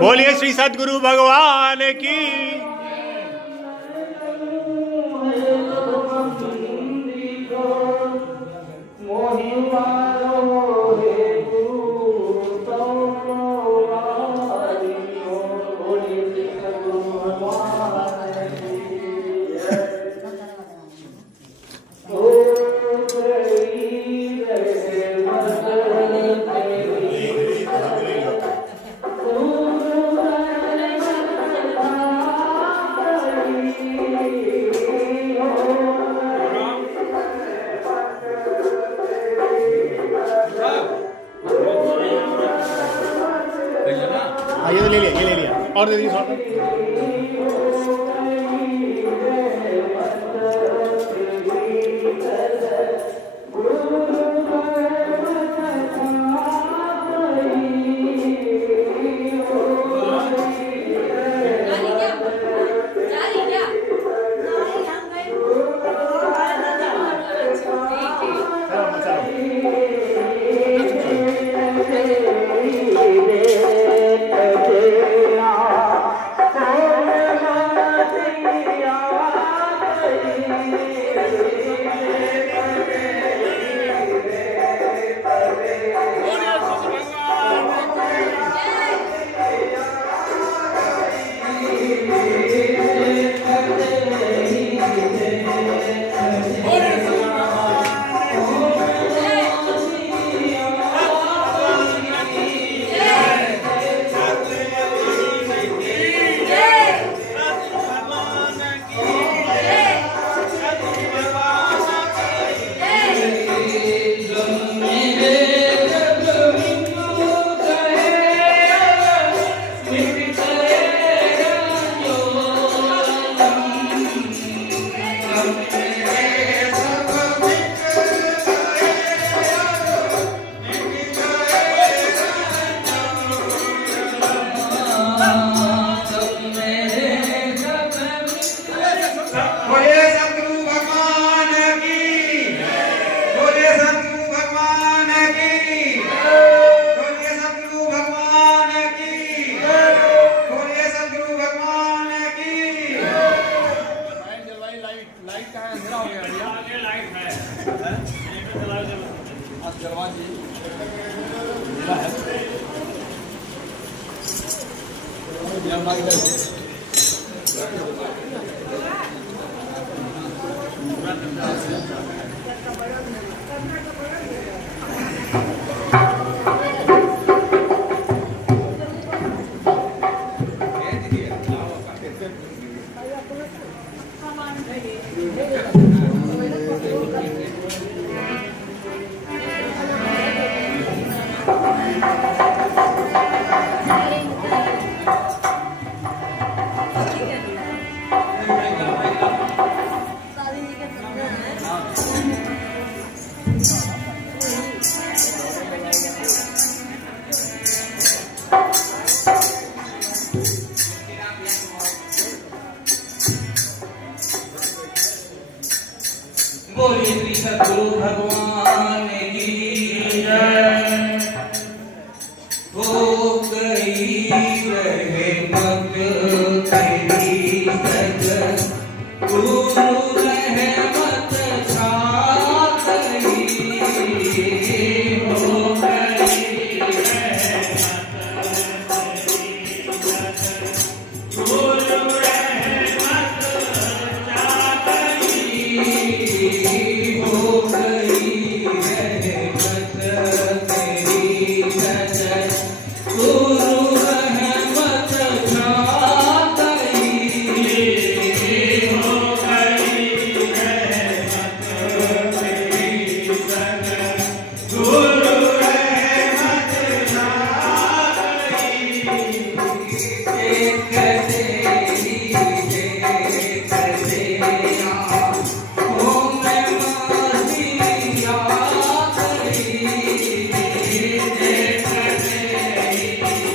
बोलिए श्री सद्गुरु भगवान की। ये तो ले लिया, ये ले लिया और दे दीजिए थोड़ा। बोलिए श्री सद्गुरु भगवान की जय। हो गई रहमत तेरी सद्गुरु रहमत छा गई। हो गई रहमत तेरी सद्गुरु रहमत छा गई। हो गई रहमत तेरी सद्गुरु रहमत छा गई। हो गई रहमत तेरी सद्गुरु रहमत छा गई। देख तेरी देख तेरा हो मैं मारिया गई। देख तेरी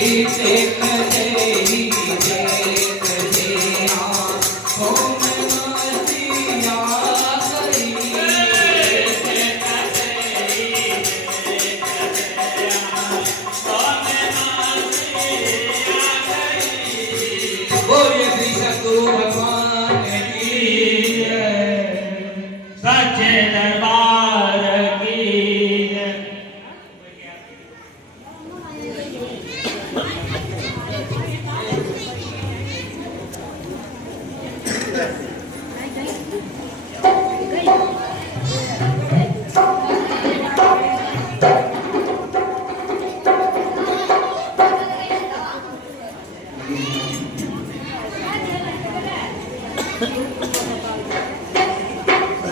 देख तेरी देख दिया होम नसिया करी बोलिए श्री सद्गुरु भगवान की जय। सच्चे दरबार की जय।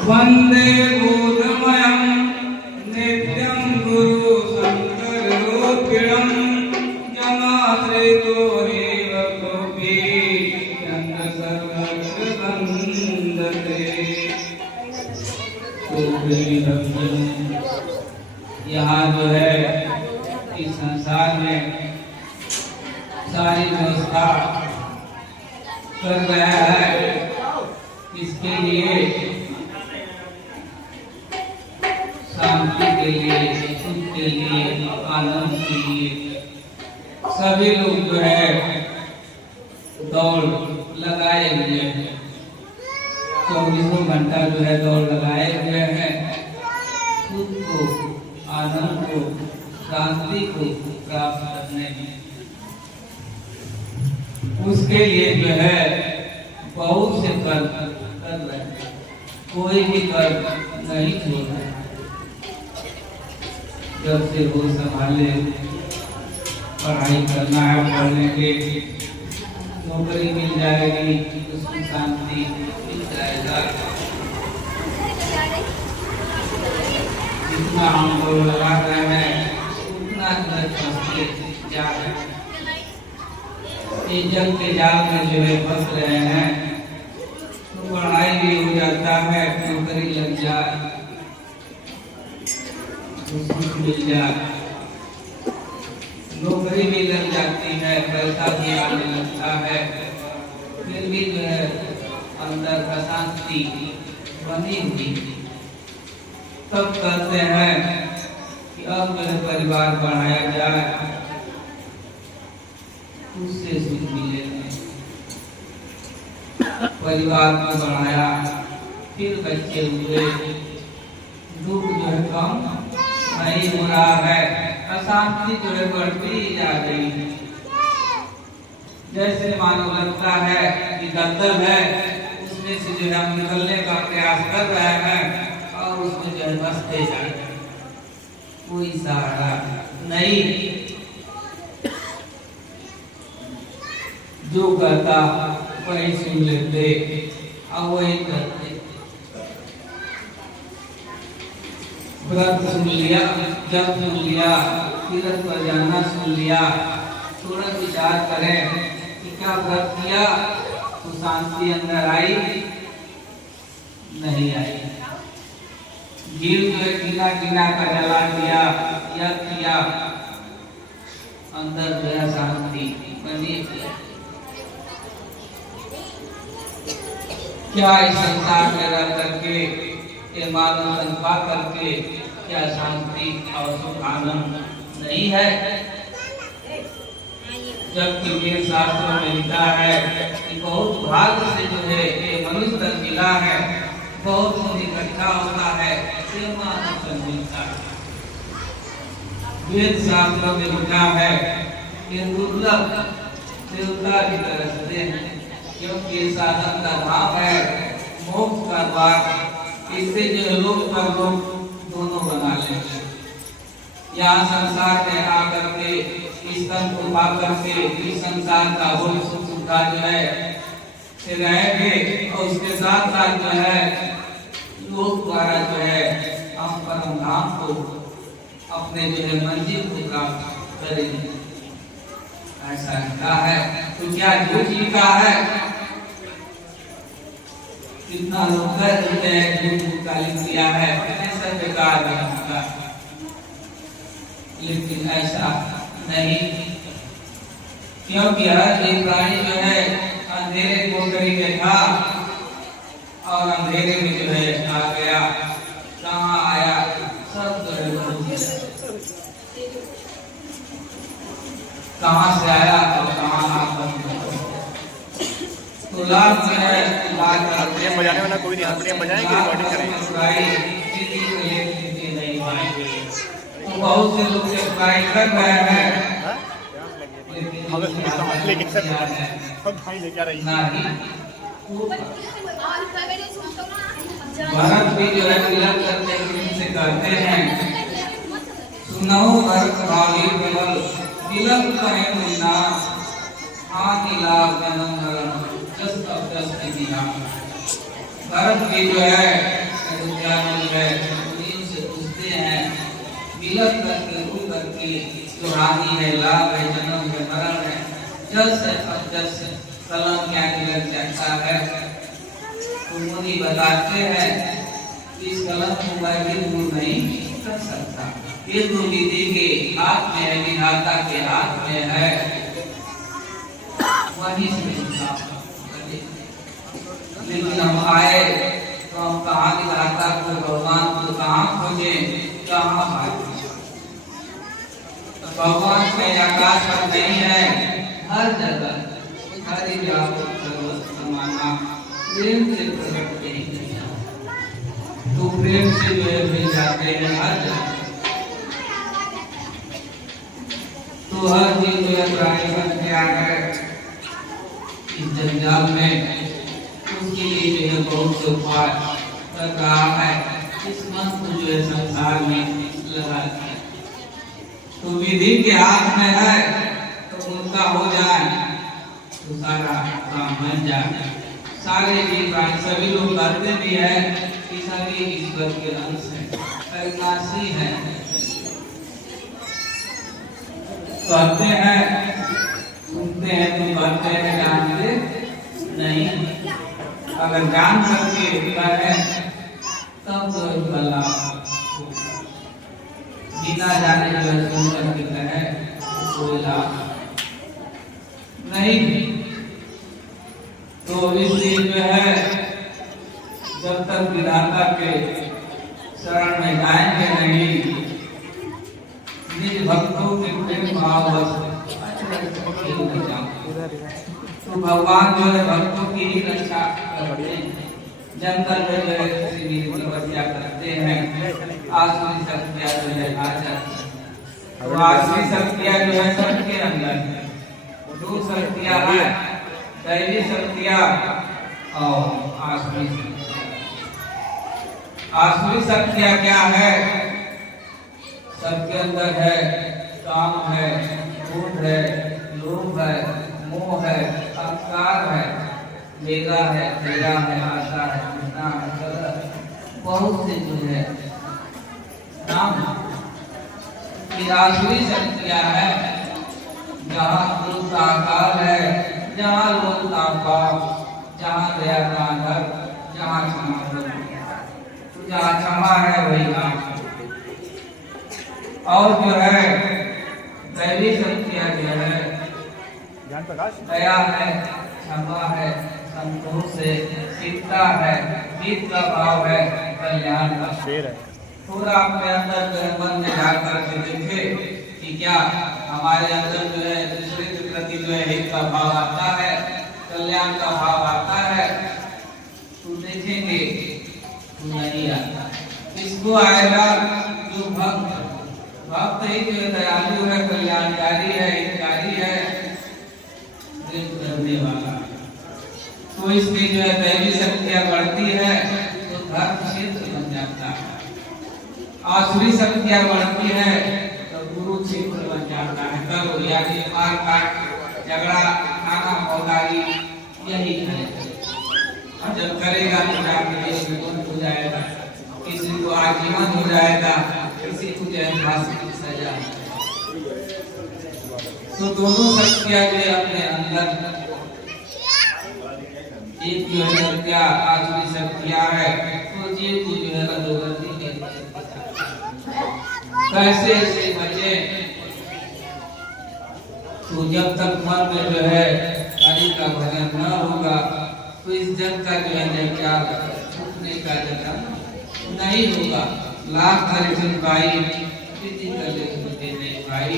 वंदे बोधमयं नित्यं गुरु शंकरोत्किलं जमाश्रितो हेव कोपि चंद्र सर्वत्र वंदते। यहाँ जो है इस संसार में सारी व्यवस्था कर रहा है, इसके लिए शांति के लिए, सुख के लिए, आनंद के लिए सभी लोग जो है दौड़ लगाए हुए हैं। 24 घंटा जो है दौड़ लगाए हुए हैं सुख को, आनंद को, शांति को प्राप्त करने में। उसके लिए जो है बहुत से कर्म कर रहे हैं, कोई भी कर्म नहीं छोड़ रहे। जब से वो संभाले पढ़ाई करना है, पढ़ लेंगे, नौकरी मिल जाएगी, उसकी शांति मिल जाएगा। जितना हम लोग लगा रहे हैं उतना फंसते जा रहे हैं। ये जल के जाल में जो है फंस रहे हैं, तो पढ़ाई भी हो जाता है, नौकरी लग जाए, सुख मिल जाए, नौकरी भी लग जाती है, पैसा भी आने लगता है, फिर भी जो है अंदर अशांति बनी हुई। तब कहते हैं कि अब मेरे परिवार बढ़ाया जाए, उससे सुख मिले। परिवार को बढ़ाया, फिर बच्चे हुए, दुख जो है कम नहीं हो रहा है, अशांति जो है बढ़ती जा रही है। जैसे मानो लगता है कि दलदल है, उसमें से जो है हम निकलने का प्रयास कर रहे हैं और उसमें जो है फंसते जा रहे हैं, कोई सहारा नहीं। जो कहता वही सुन लेते और वही करते। व्रत सुन लिया, जब सुन लिया, तीर्थ पर जाना सुन लिया, थोड़ा विचार करें कि क्या व्रत किया तो शांति अंदर आई, नहीं आई। घी जो है गिना गिना का जला दिया या किया, अंदर जो है शांति बनी। क्या इस संसार में रह करके, ये मानव तन पा करके क्या शांति और सुख आनंद नहीं है? जबकि मेरे शास्त्रों में लिखा है कि बहुत भाग्य से जो है ये मनुष्य तन मिला है, बहुत इकट्ठा होता है, ये मानव तन मिलता है। वेद शास्त्रों में लिखा है कि दुर्लभ देवता भी तरसते हैं, क्योंकि साधन का धाम है, मोक्ष का द्वार। इससे जो लोग पर लोग दोनों बना लेंगे। यहाँ संसार में आकर के इस तन को पा करके इस संसार का भोग सुख सुविधा जो है से रहेंगे, और उसके साथ साथ जो है लोग द्वारा जो है हम परम धाम को, अपने जो है मंजिल को प्राप्त करेंगे। ऐसा लिखा है, तो क्या झूठ लिखा है? कितना लोग कहते हैं झूठ का लिख दिया है, ऐसा बेकार नहीं, लेकिन ऐसा नहीं। क्योंकि हर एक प्राणी जो है अंधेरे कोठरी में था और अंधेरे में जो है आ गया, कहाँ आया, सब जो है कहाँ से आया और कहाँ आ। तो लाभ जो है हारमोनियम बजाने वाला कोई नहीं, हारमोनियम बजाएंगे, रिकॉर्डिंग करेंगे। तो बहुत से लोग सब्सक्राइब कर रहे हैं, लेकिन सर भाई लेके आ रही भरत भी जो है तिलक करते से करते हैं। सुनहु भरत भावी केवल तिलक कहे मुन्ना, हानि लाभ जन्म मरण जस अब जस दिया। भरत भी जो है अयोध्या में जो है से पूछते हैं, तिलक करके रू करके जो हानि है, लाभ है, जन्म है, मरण है, जस है अब जस कलम क्या तिलक जाता है। तो मुनि बताते हैं इस कलम को मैं भी दूर नहीं कर सकता, ये तो विधि के हाथ में है, विधाता के हाथ में है, वही से लेकिन हम आए तो हम कहाँ विधाता को, भगवान को कहाँ खोजे, कहाँ पाए। भगवान के आकाश पर नहीं है, हर जगह हरि व्यापक सर्वमाना प्रेम से प्रकट नहीं किया, तो प्रेम से जो है मिल जाते हैं हर जगह। तो हर चीज जो है प्राणी बन गया है इस जंजाल में, उसके लिए जो है बहुत से उपाय कर रहा है, इस मन को जो है संसार में लगा दिया। तो विधि के हाथ में है, तो उनका हो जाए तो सारा काम बन जाए। सारे जीव प्राणी सभी लोग करते भी है कि सभी ईश्वर के अंश है, अविनाशी है, करते हैं, सुनते हैं तो करते हैं, जानते नहीं। अगर जान करके करें तब तो इसका लाभ, बिना जाने जो सुन करके करें कोई लाभ नहीं। तो इसलिए जो है जब तक विधाता के शरण में जाएंगे नहीं, निज भक्तों के प्रेम भाव तो भगवान जो है भक्तों की ही रक्षा करते हैं। जंगल में जो है किसी भी तपस्या करते हैं, आसुरी शक्तियाँ जो है आ जाती है। तो आसुरी शक्तियाँ जो है सबके अंदर है, दो शक्तियाँ हैं, दैवी शक्तियाँ और आसुरी शक्तियाँ। आसुरी शक्तियाँ क्या है? सबके अंदर है, काम है, क्रोध है, लोभ है, मोह है, अहंकार है, वेगा है, क्रिया है, आशा है, घृणा है, कलह, बहुत से जो है नाम। ये आसुरी शक्तियाँ है, जहाँ क्रोध का आकार है, जहाँ लोभ का भाव, जहाँ दया का आधार, जहाँ क्षमा, जहाँ क्षमा है वही काम। और जो है दैवी शक्तियाँ जो है दया है, क्षमा है, संतोष है, शीतता है, जीत का भाव है, कल्याण का शेर है। पूरा अपने अंदर जो है मन में जा करके देखे कि क्या हमारे अंदर जो है दूसरे के प्रति जो है हित का भाव आता है, कल्याण का भाव आता है, तो देखेंगे तो नहीं आता। इसको आएगा जो भक्त ही जो दयालु है, कल्याणकारी है, हितकारी है, प्रेम करने वाला। तो इसमें जो है दैवी शक्तियाँ बढ़ती है तो धर्म क्षेत्र बन जाता है, आसुरी शक्तियाँ बढ़ती है तो गुरु क्षेत्र बन जाता है। करो यानी मार काट, झगड़ा, खाना मौदारी, यही है। और जब करेगा तो जाके हो जाएगा, किसी को आजीवन हो जाएगा, किसी को जो है फांसी की सजा। तो दोनों शक्तियाँ जो है अपने अंदर, एक जो है शक्तियाँ आसुरी शक्तियाँ है, तो जीव को जो है अधोगति के कैसे से बचे। तो जब तक मन में जो है हरि का भजन न होगा तो इस जग का जो है क्या छूटने का जगह नहीं होगा। लाख चतुराई किसी कले छूटे नहीं भाई।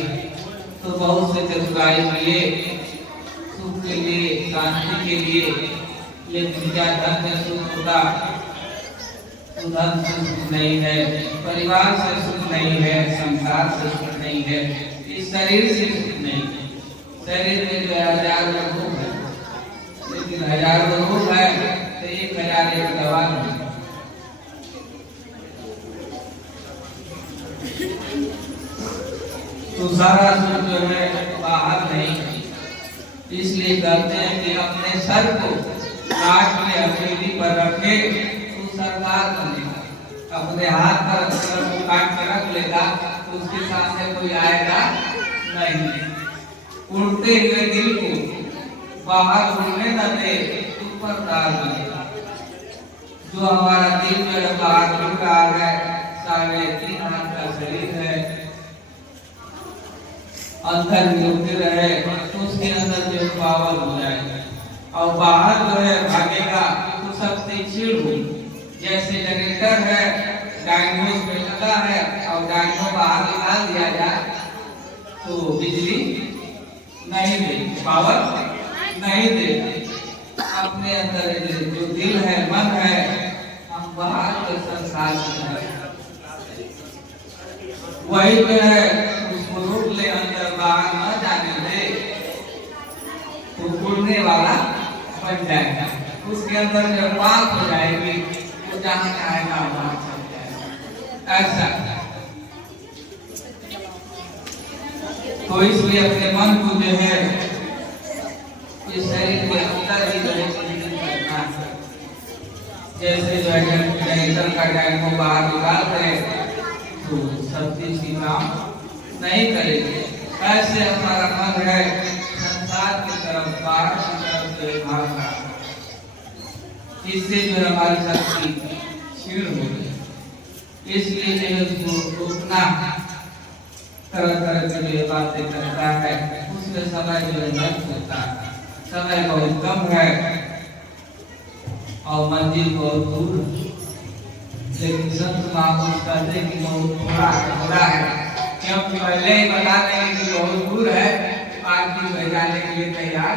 तो बहुत से चतुराई मिले सुख के लिए, शांति के लिए, लेकिन क्या धन में सुख होगा? तो धन से सुख नहीं है, परिवार से सुख नहीं है, संसार से सुख नहीं है, इस शरीर से सुख नहीं है। शरीर में जो हजारों रोग है, लेकिन हजारों रोग है तो 1001 दवा नहीं। तो सारा सुख जो है बाहर नहीं है। इसलिए कहते हैं कि अपने सर को काट में हथेली पर रखे तो सरकार बनेगा। अपने हाथ पर सर को काट के रख लेगा तो उसके सामने कोई आएगा नहीं। उड़ते हुए दिल को बाहर उड़ने न दे, ऊपर तार बनेगा। जो हमारा दिल जो है बाहर उड़ रहा है, 3.5 हाथ का शरीर है, अंदर निरुद्र है, तो उसके अंदर जो पावर हो जाएगा और बाहर जो है भागेगा तो सबसे छीड़ होगी। जैसे जनरेटर है, डायनोस में लगा है और डायनो बाहर निकाल दिया जाए तो बिजली नहीं दे, पावर नहीं दे। अपने अंदर जो दिल है, मन है, हम बाहर के संसार में है, वही जो है उसको रोक ले, अंदर बाहर न जाने दे तो उड़ने वाला बन जाएगा। उसके अंदर जब बात हो जाएगी तो जहाँ चाहेगा वहाँ चल जाएगा। ऐसा तो इसलिए अपने मन को जो है इस शरीर के अंदर ही जो है जैसे जो है जनरेटर का टाइम को बाहर निकालते हैं तो सब चीज की काम नहीं करेंगे। ऐसे हमारा मन है संसार की तरफ, बाहर की तरफ से भागना, इससे जो हमारी शक्ति क्षीण होगी। इसलिए जो है उसको रोकना, तरह तरह की जो बातें करता है उसमें समय जो है नष्ट होता है। समय बहुत कम है और मंजिल बहुत दूर है, लेकिन संत महापुरुष कहते हैं कि बहुत थोड़ा है, क्योंकि पहले ही बता देंगे कि बहुत दूर है, पार्टी में जाने के लिए तैयार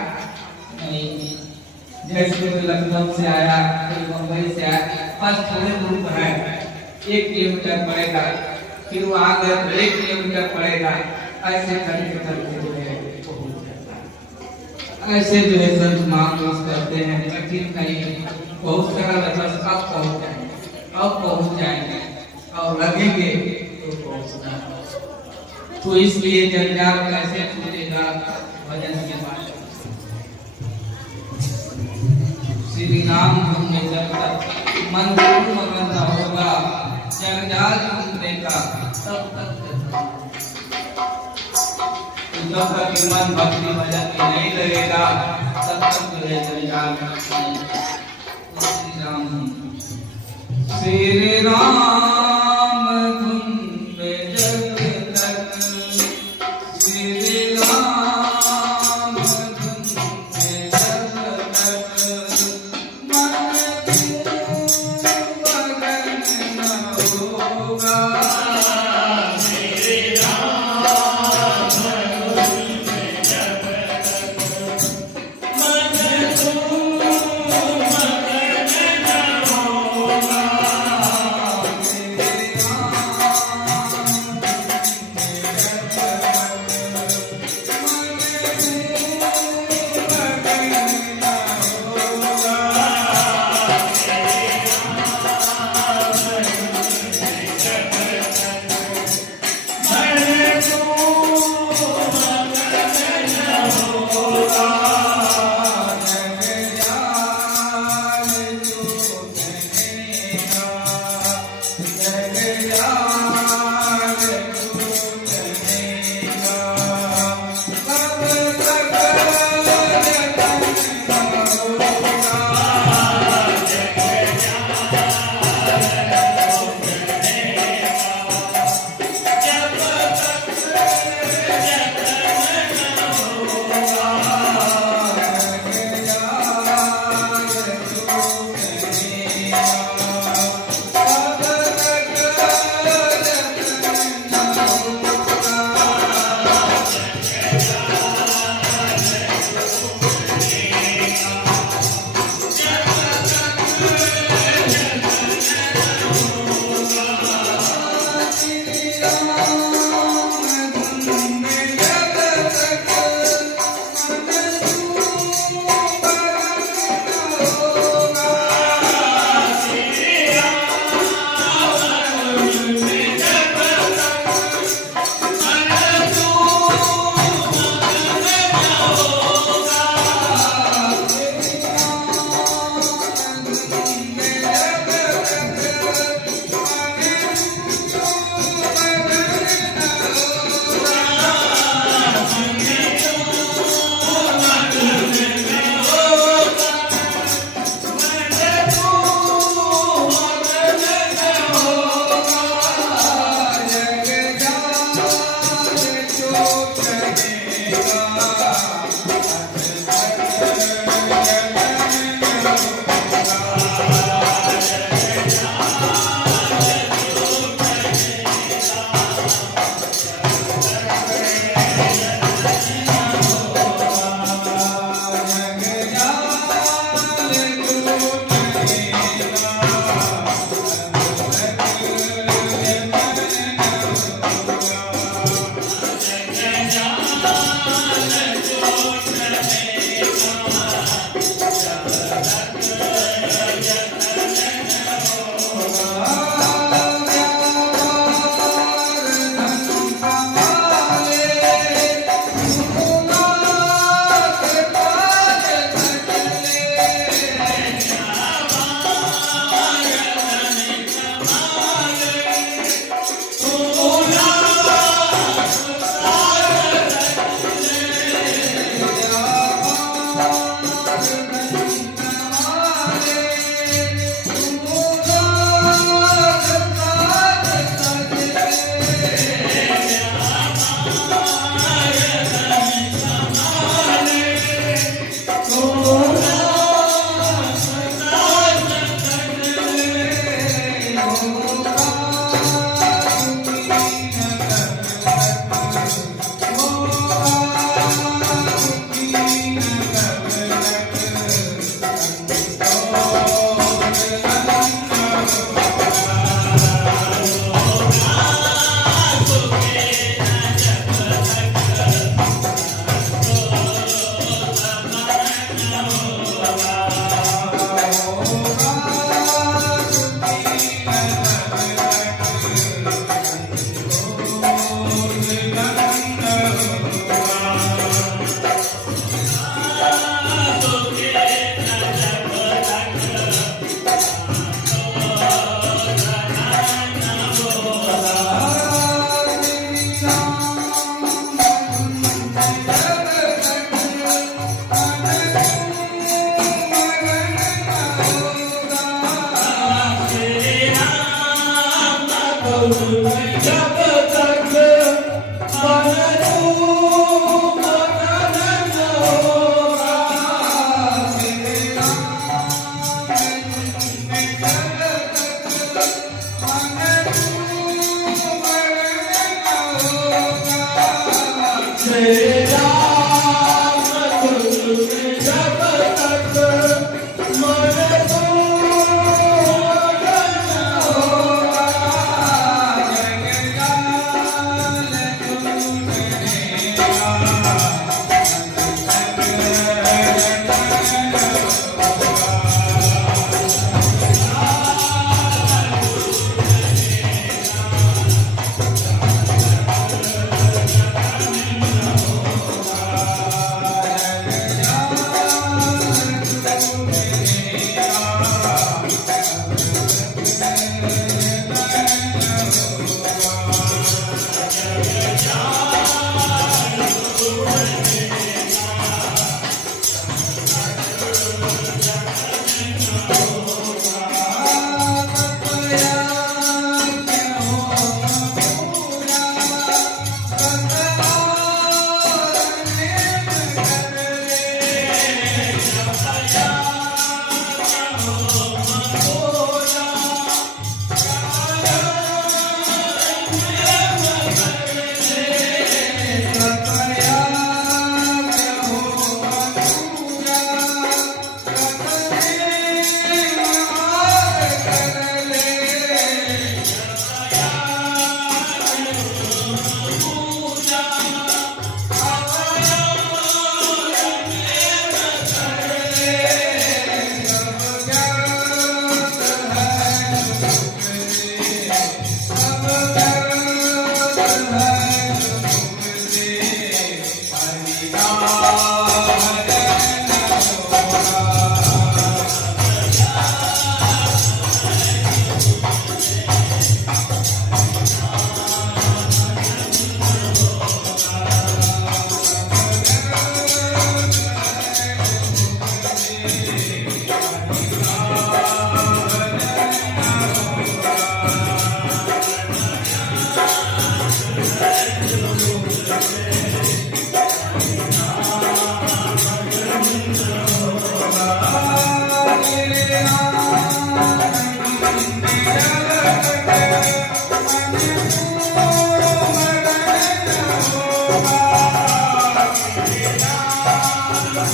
नहीं। जैसे कोई लखनऊ से आया, कोई मुंबई से आया, बस थोड़े दूर है, 1 किलोमीटर पड़ेगा, फिर वहां गए 1 किलोमीटर पड़ेगा, ऐसे करते करते जो है पहुंच जाता है। ऐसे जो है संत महापुरुष कहते हैं कठिन नहीं, बहुत सरल है, बस अब पहुंच जाएंगे, अब पहुंच जाएंगे और लगेंगे तो पहुंचना। तो इसलिए जंजाल कैसे छूटेगा? भजन के बाद श्री राम धुन में जब तक मन मगन न होगा, जंजाल छूटने का तब तक जब तक मन भक्ति भजन में नहीं लगेगा तब तक जो है जंजाल श्री राम धुन में जब तक, श्री राम धुन में जब तक मन मगन न होगा, श्री राम धुन में जब तक मन मगन न होगा, जग जान जो चलेगा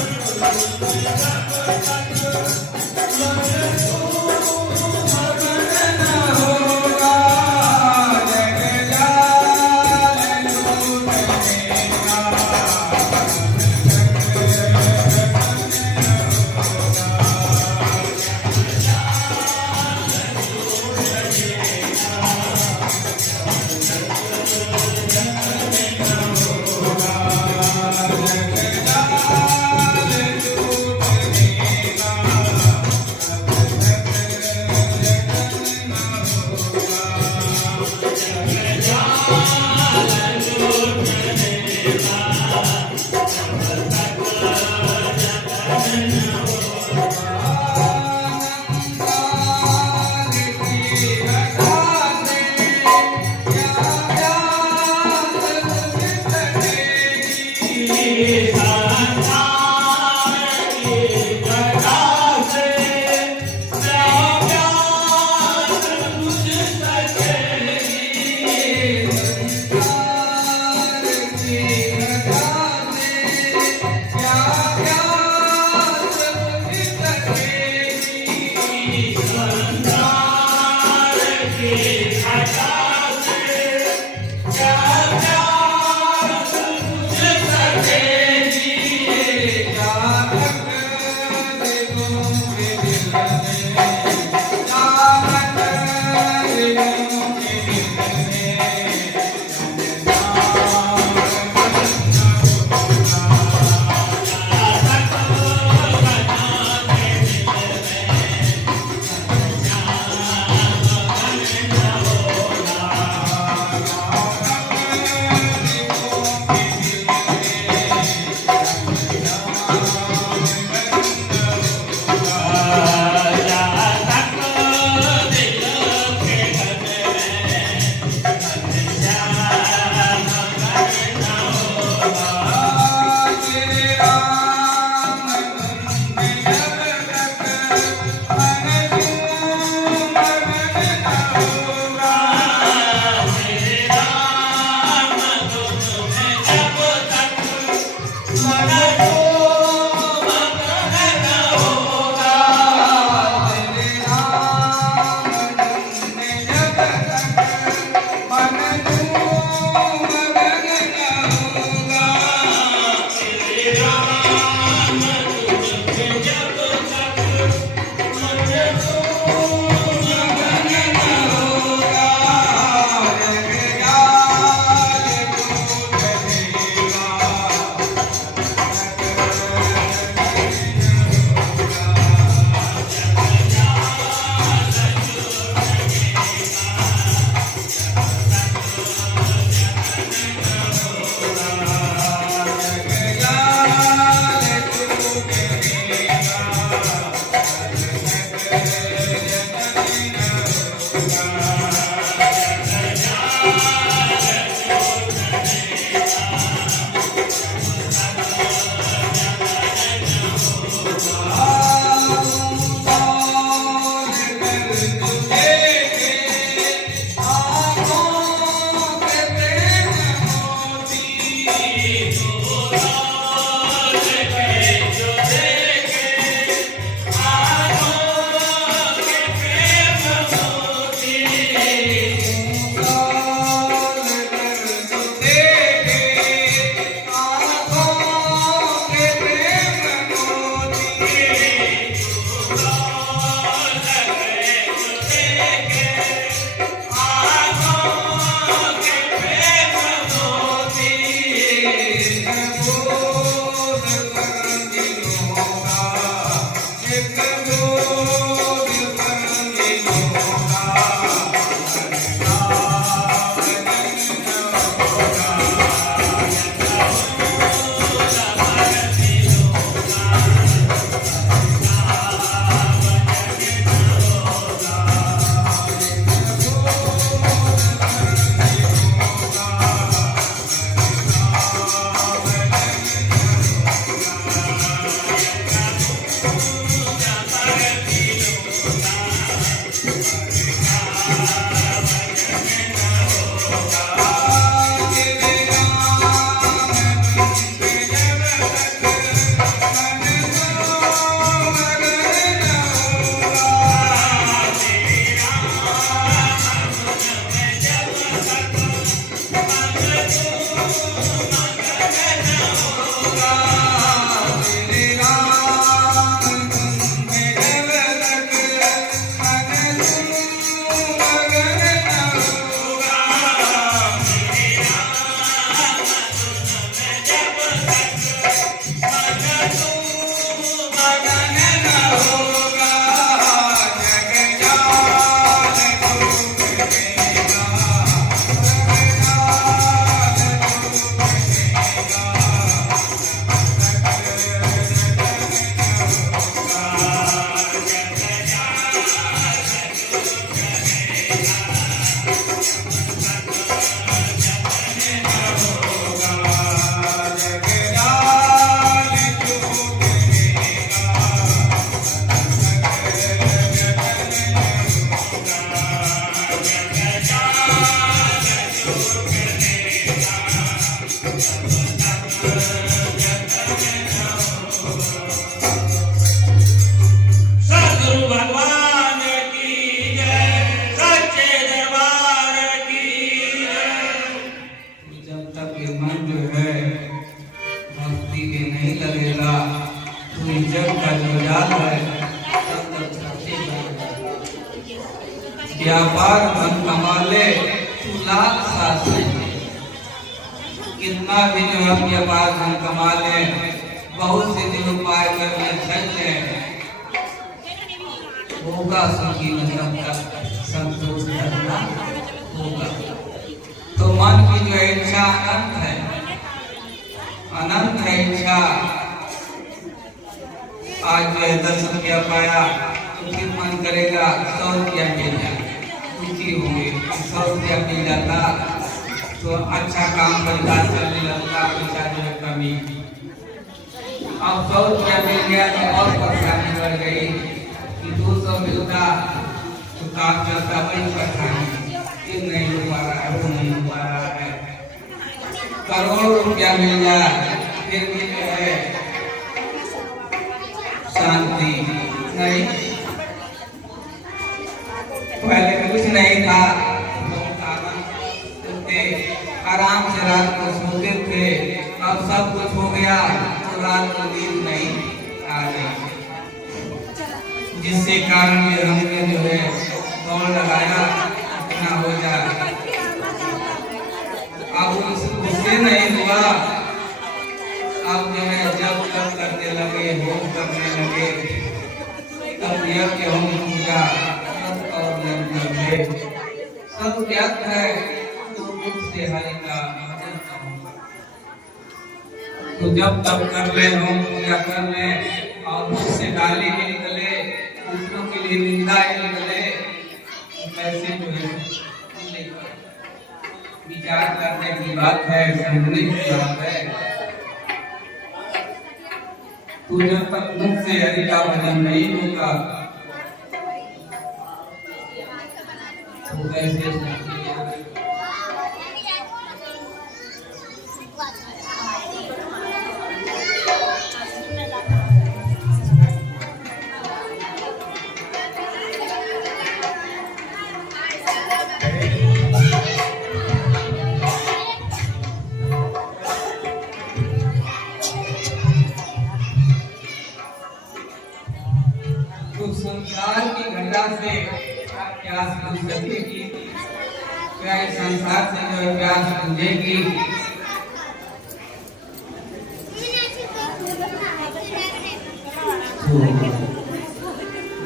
जग जग का जो जाल है व्यापार धन कमा ले तू लाख शास्त्र, कितना भी जो हम व्यापार धन कमा ले, बहुत से दिन उपाय करने चल जाए, होगा सुखी मतलब तक संतोष करना होगा। तो मन की जो इच्छा अनंत है इच्छा। आज जो है 10 रुपया पाया तो फिर मन करेगा 100 रुपया मिल जाए, दुखी होंगे। 100 रुपया मिल जाता तो अच्छा काम परिवार चलने लगता, पैसा जो है कमी। अब 100 रुपया मिल गया तो और परेशानी बढ़ गई कि 200 मिलता तो काम चलता, वही परेशानी, ये नहीं हो पा रहा है, वो नहीं हो पा रहा है। करोड़ रुपया मिल जाए फिर भी जो है शांति नहीं। पहले कुछ नहीं था, आराम से रात को सोते थे, अब सब कुछ हो गया तो रात को नींद नहीं आ गई, जिससे कारण ये हमने जो है दौड़ लगाया इतना हो जाए। अब उससे नहीं हुआ, अब जो है जब तब करने लगे, होम करने लगे, तब यज्ञ होम पूजा और लगे सब व्यर्थ है, तो मुख से हरि का भजन न होगा। तो जब तब कर ले, होम पूजा कर ले और मुख से गाली भी निकले, दूसरों के लिए निंदा ही निकले, तो कैसे जो है विचार करने की बात है, समझने की बात है। तू जब तक मुख से हरि का भजन नहीं होगा तो कैसे संसार की घटा से प्यास बुझ सकेगी, क्या इस संसार से जो प्यास बुझेगी?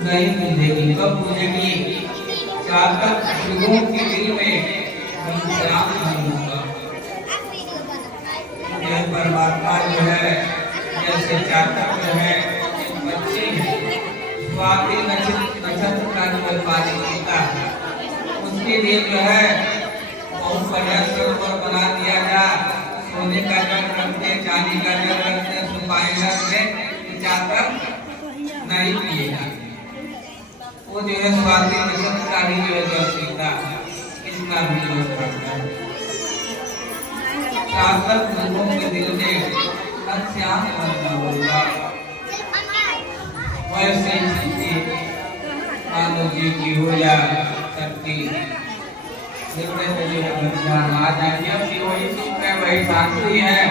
नहीं बुझेगी। कब बुझेगी? जब तक लोगों के दिल में विश्राम नहीं होगा। यह परमात्मा जो है, जैसे चातक जो है बच्चे स्वाति नक्षत्र का जो पानी पीता है, उसके लिए जो है बहुत बढ़िया सरोवर बना दिया जाए, सोने का जल रखते, चांदी का जल रखते, सुपारी रखते, चातक नहीं पिएगा। वो जो है स्वाति नक्षत्र का ही जो है जल पीता है, इसका भी लोग करता है। चातक लोगों के दिल में श्याम बनना होगा। वैसे मानव जीव की हो या शक्ति आ जाएगी, वही सुख है, वही शांति है,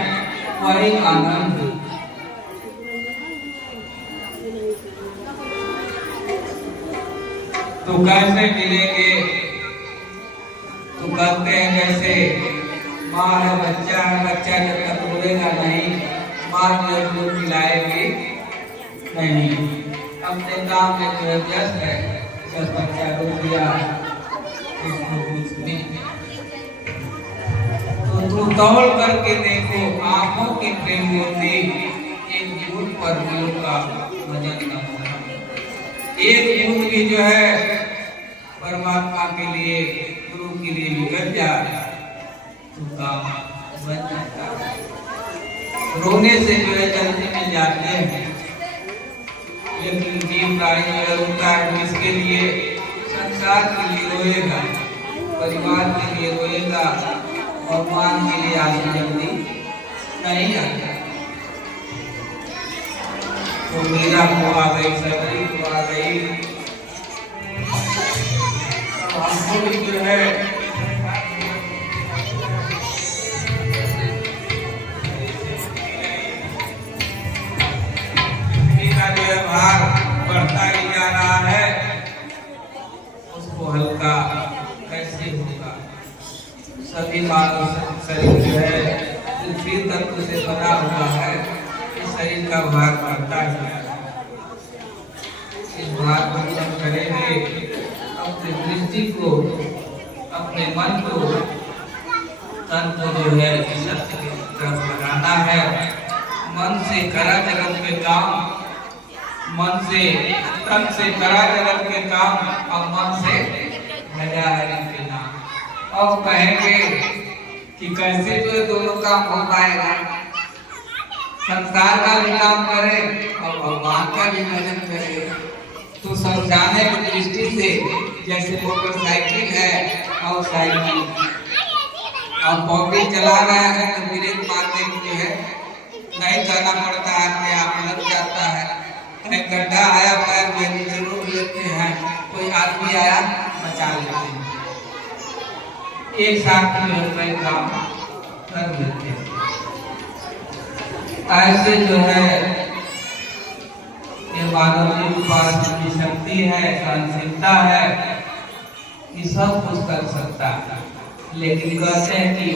वही आनंद। तो कैसे मिलेंगे? तो कहते हैं जैसे माँ है, बच्चा है, बच्चा जब तक बोलेगा नहीं, माँ जो खिलाएगी नहीं, अपने काम में जो है व्यस्त है, जब बच्चा रो दिया तो तू दौड़ करके देखो, आंखों की प्रेम होती एक युग पर गुरु का भजन न होगा। एक युग भी जो है परमात्मा के लिए, गुरु के लिए निकल जाए तो काम बन जाता है। रोने से जो है जल्दी मिल जाते हैं, लेकिन जीव प्राणी जो रोता है इसके लिए, संसार के लिए रोएगा, परिवार के लिए रोएगा, भगवान के लिए आंसू जल्दी नहीं आता। तो मीरा को आ गई, सबरी को आ गई, हमको भी जो है शरीर जो है पृथ्वी तत्व से बना हुआ है, इस शरीर का भार बढ़ता है। इस भार को जब करेंगे, अपनी दृष्टि को, अपने मन को, तन को जो है सत्य की तरफ लगाना है। मन से करा जगत के काम, मन से तन से करा जगत के काम, और मन से भजा हरि के नाम। अब कहेंगे कि कैसे तो दोनों काम हो पाएगा, संसार का भी काम करे और भगवान का भी भजन करे। तो समझाने की दृष्टि से, जैसे मोटरसाइकिल है और साइकिल, और पॉकेट चला रहा है तो ब्रेक मारने के लिए नहीं करना पड़ता है, अपने आप लग जाता है। कहीं गड्ढा आया पैर में रोक लेते हैं, कोई आदमी आया बचा लेते हैं, एक साथ में काम कर लेते हैं। ऐसे जो है ये मानव के पास की शक्ति है, सहनशीलता है, ये सब कुछ कर सकता है। लेकिन कहते हैं कि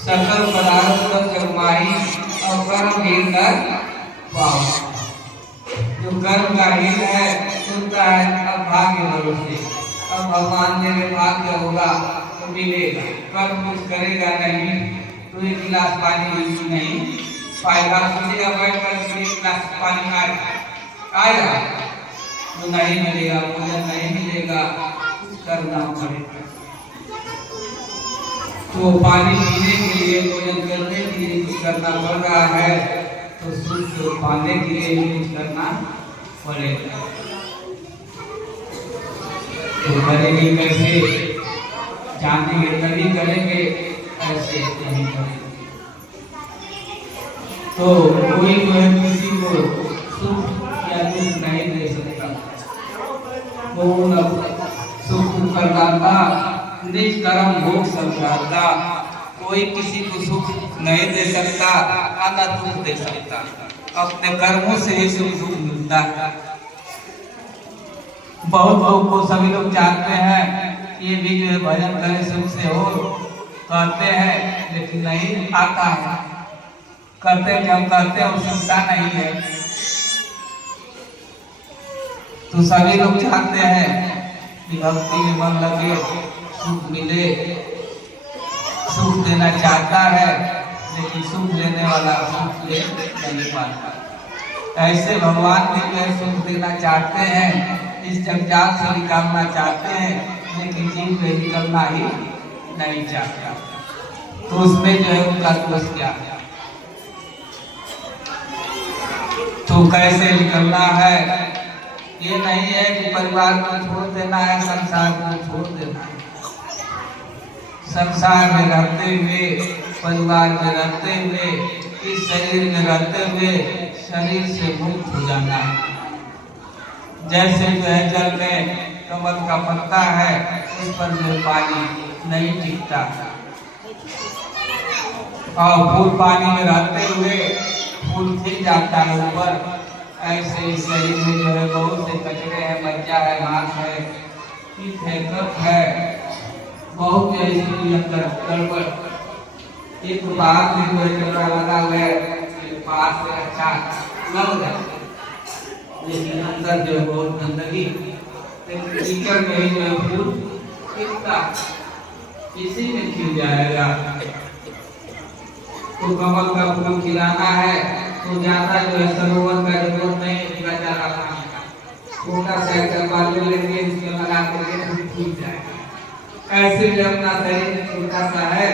सकल पदार्थ का कर्माई और कर्म ही कर पाओ। जो कर्म का हित है सुनता है, अब भाग्य भरोसे, अब भगवान मेरे भाग्य होगा तो मिलेगा। कर्म कुछ करेगा नहीं तो एक गिलास पानी भी नहीं पाएगा। सोचेगा बैठ कर एक गिलास पानी आएगा तो नहीं मिलेगा, भोजन नहीं मिलेगा, कुछ करना पड़ेगा। तो पानी पीने के लिए, भोजन करने के लिए कुछ करना पड़ रहा है, तो सुख पाने के लिए कुछ करना पड़ेगा। तो करेंगे कैसे, जानेंगे तभी करेंगे, ऐसे नहीं करेंगे। तो कोई किसी को सुख या दुख नहीं दे सकता। वो सुख करदाता निज कर्म भोग संसारता। कोई किसी को सुख नहीं दे सकता, ना दुख दे सकता। अपने कर्मों से ही सुख दुख मिलता है। बहुत लोग को सभी लोग जानते हैं, ये भी जो है भजन करे सुख से हो कहते हैं, लेकिन नहीं आता है। करते जब करते हैं सुनता नहीं है। तो सभी लोग चाहते हैं कि भक्ति में मन लगे, सुख मिले, सुख देना चाहता है, लेकिन सुख लेने वाला सुख ले नहीं पाता। ऐसे भगवान भी जो सुख देना चाहते हैं, इस जंजाल से निकालना चाहते हैं, लेकिन जीव में निकलना ही नहीं चाहता। तो उसमें जो है उनका दोष क्या है? तो कैसे निकलना है? ये नहीं है कि परिवार को छोड़ देना है, संसार को छोड़ देना है। संसार में रहते हुए, परिवार में रहते हुए, इस शरीर में रहते हुए शरीर से मुक्त हो जाना है। जैसे जो है जल में कमल का पत्ता है, उस पर जो पानी नहीं टिकता, और फूल पानी में रहते हुए फूल खिल जाता है ऊपर। ऐसे इस शरीर में जो है बहुत से कचरे हैं, मज्जा है, मांस है, पित्त है, कफ है, बहुत ऐसी अंदर गड़बड़। एक बात में जो है कपड़ा लगा हुआ है, पास से अच्छा लग जाता है, लेकिन अंदर जो है बहुत गंदगी। कीचड़ में ही जो है फूल खिलता, इसी में खिल जाएगा। तो कमल का फूल खिलाना है तो ज्यादा जो है सरोवर का जरूरत नहीं है, ज्यादा पानी का छोटा सा चलवा लेंगे, उसमें लगा देंगे, फूल जाएगा। ऐसे जो अपना शरीर छोटा सा है,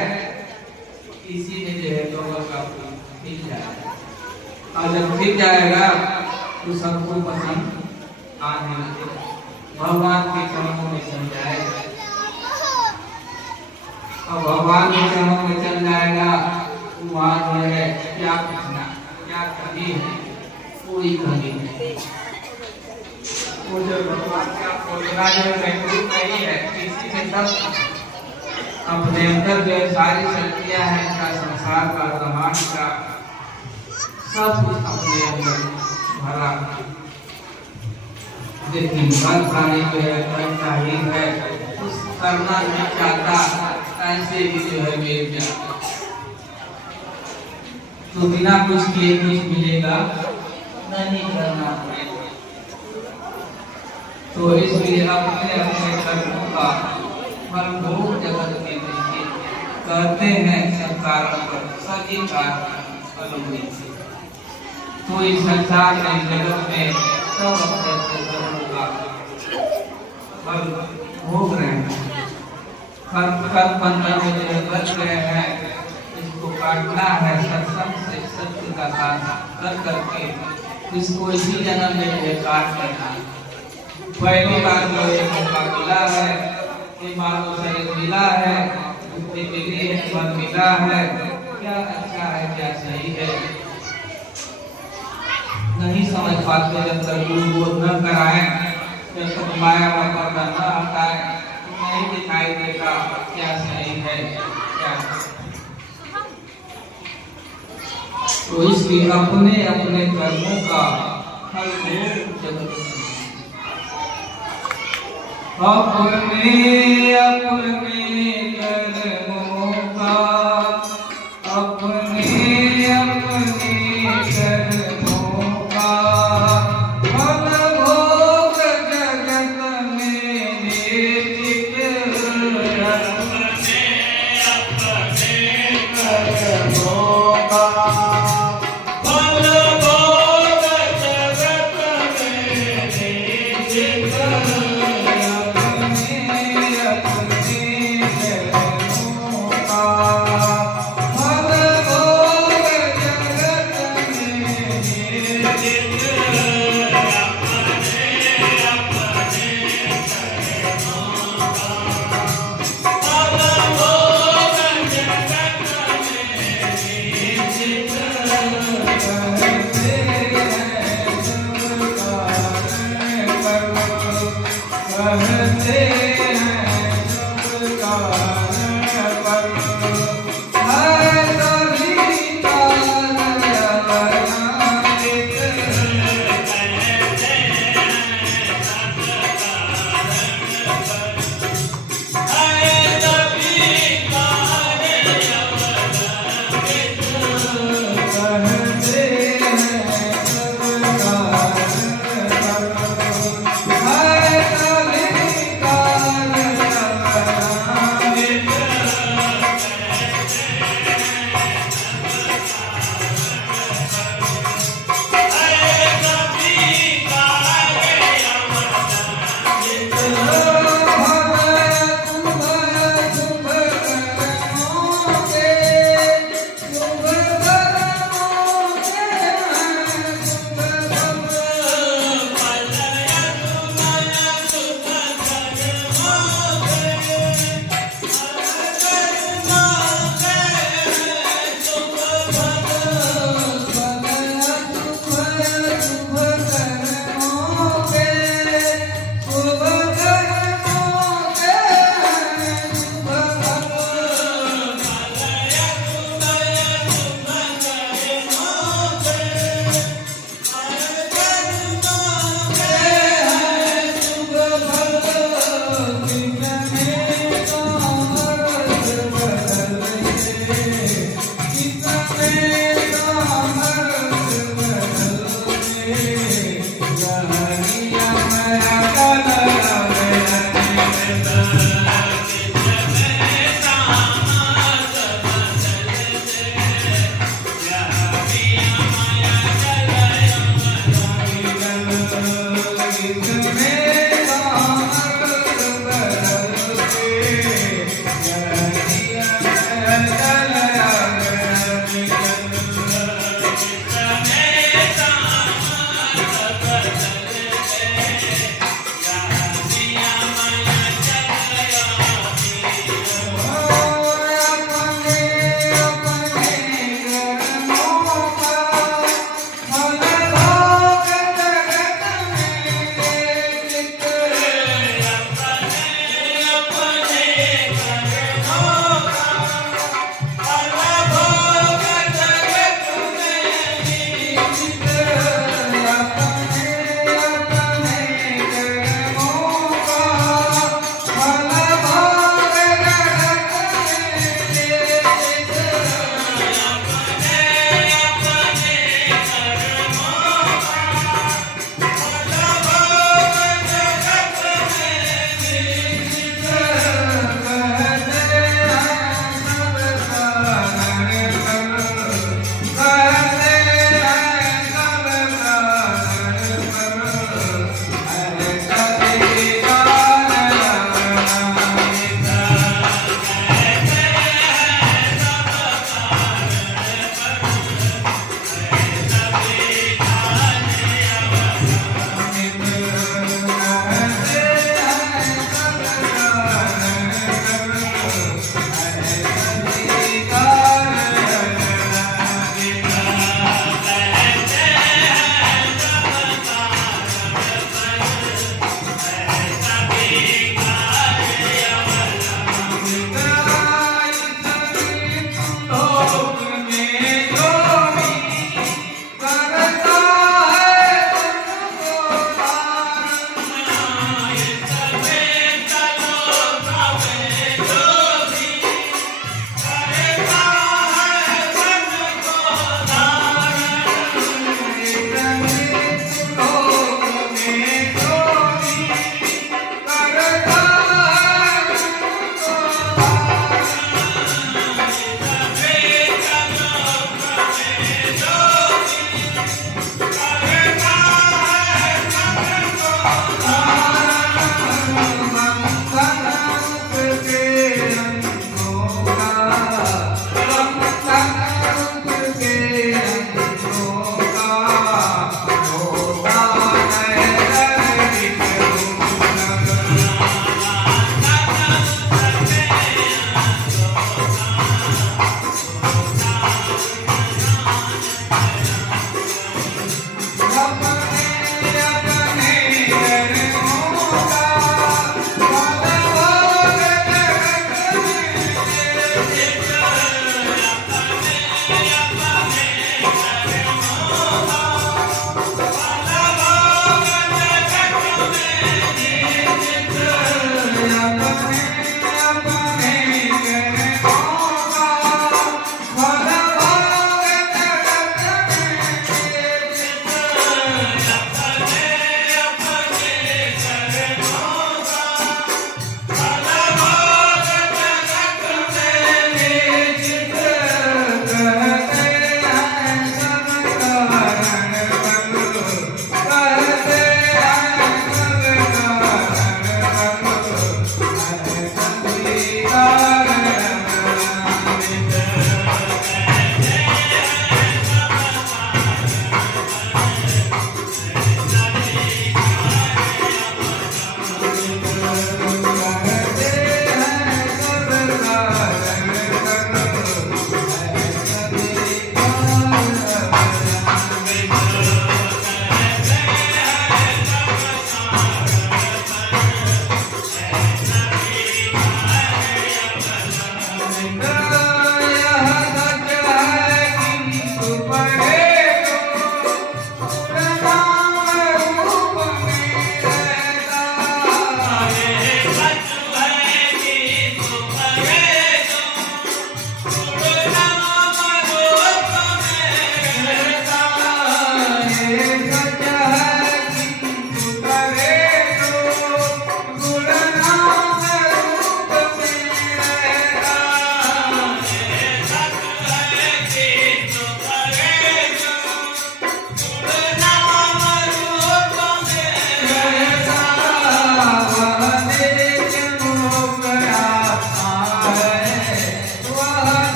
इसी में जो है कमल का फूल खिल जाएगा। और जब खिल जाएगा तो सबको पसंद आने लगेगा, भगवान के चरणों में चल जाएगा। और भगवान के चरणों में चल जाएगा, वहाँ जो है क्या पूछना, क्या कमी है, कोई कमी नहीं। वो जो भगवान का खोजना जो महसूस नहीं है, किसी में सब अपने अंदर जो सारी शक्तियाँ हैं, का संसार का, ब्रह्मांड का, सब कुछ अपने अंदर भरा। लेकिन मन प्राणी जो है करता ही है, कुछ करना नहीं चाहता। ऐसे ही जो है मिल जाता। तो बिना कुछ किए कुछ मिलेगा नहीं, करना पड़ेगा। तो इसलिए अपने अपने कर्मों का फल भोग जगत के दृष्टि कहते हैं संसार पर सभी कार्य फल हुए। तो इस संसार में जगत में सब अपने अपने कर्मों का फल भोग रहे हैं। कर्म बंधन में जो बच गए हैं, इसको काटना है सत्संग से, सत्य का साथ कर करके इसको इसी जन्म में जो काट लेना। पहली बार जो एक मौका मिला है, ये मानो शरीर मिला है, मुक्ति मिली है, फल मिला है, क्या अच्छा है क्या सही है नहीं समझ पाते। जब तक गुरु बोध न कराए, जब तक माया का पर्दा न हटाए, नहीं दिखाई देगा क्या सही है क्या। तो इसलिए अपने अपने कर्मों का फल भोग जगत अपने अपने कर्मों का अपने अपने कर्मों का फल भोग जगत में निश्चित।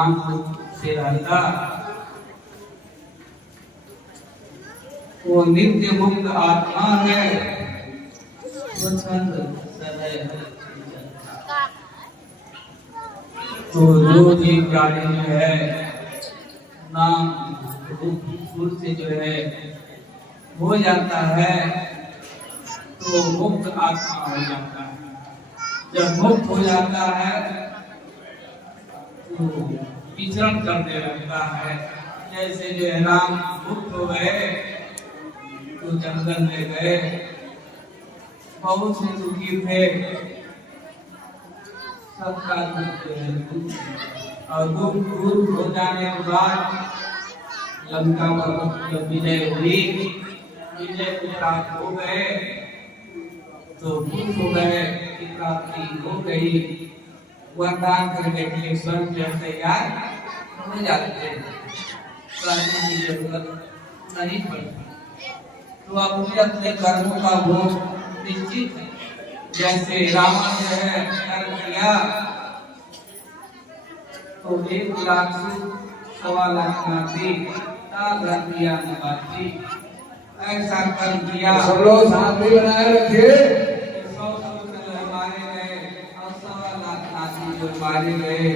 नाम से रहता, वो नित्य मुक्त आत्मा है, स्वच्छंद सदैव। तो जो जीव प्राणी जो है नाम रूप सुर से जो है हो जाता है तो मुक्त आत्मा हो जाता है। जब मुक्त हो जाता है तो विचरण करने लगता है। जैसे जो है राम मुक्त हो गए तो जंगल में गए, बहुत से दुखी थे, सबका दुख और दुख दूर हो जाने के बाद लंका पर जब विजय हुई, विजय को प्राप्त हो गए तो खुश हो गए कि प्राप्ति हो गई। वरदान करने के लिए स्वर्ग जो तैयार हो जाते हैं, प्रार्थना की जरूरत नहीं पड़ती। तो अपने अपने कर्मों का भोग निश्चित है। जैसे रावण जो है कर्म किया तो 1 लाख से 1.25 लाख नाती दिया नवाती, ऐसा कर्म किया। सब लोग शांति बनाए रखिए। 100 जो मारे गए और 1.25 लाख नाती जो मारे गए,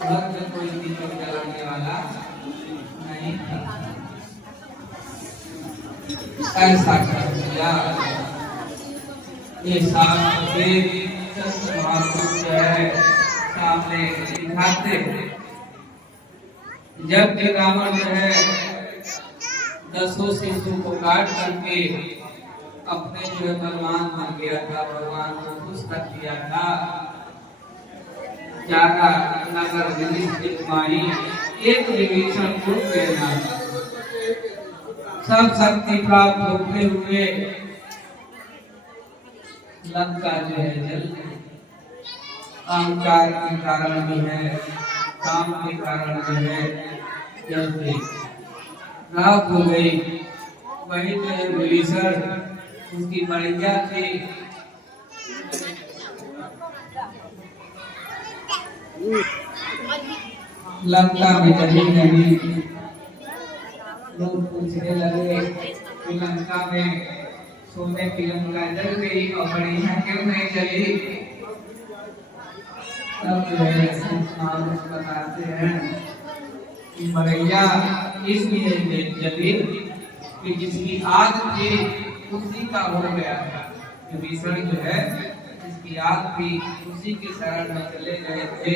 घर में कोई दीपक जलाने वाला नहीं था। ऐसा कर दिया। ये सामने है सामने दिखाते। जब के रावण जो है 10 शिशु को काट करके अपने जो है भगवान बन गया था, भगवान को खुश कर दिया था। जाना नगर एक विभीषण को प्रेरणा, सब शक्ति प्राप्त होते हुए लंका जो है जल अहंकार के कारण जो है, काम के कारण जो है जल रात हो गई। वही जो है विभीषण उसकी मरिया थी, लंका में चली नहीं। लोग पूछने लगे कि लंका में सोने की लंका जल गई और बढ़िया क्यों नहीं चली? तब जो है बताते हैं कि मरैया इसलिए जली कि जिसकी आग थी उसी का हो गया था। विभीषण जो है जिसकी आग थी उसी के शरण में चले गए थे,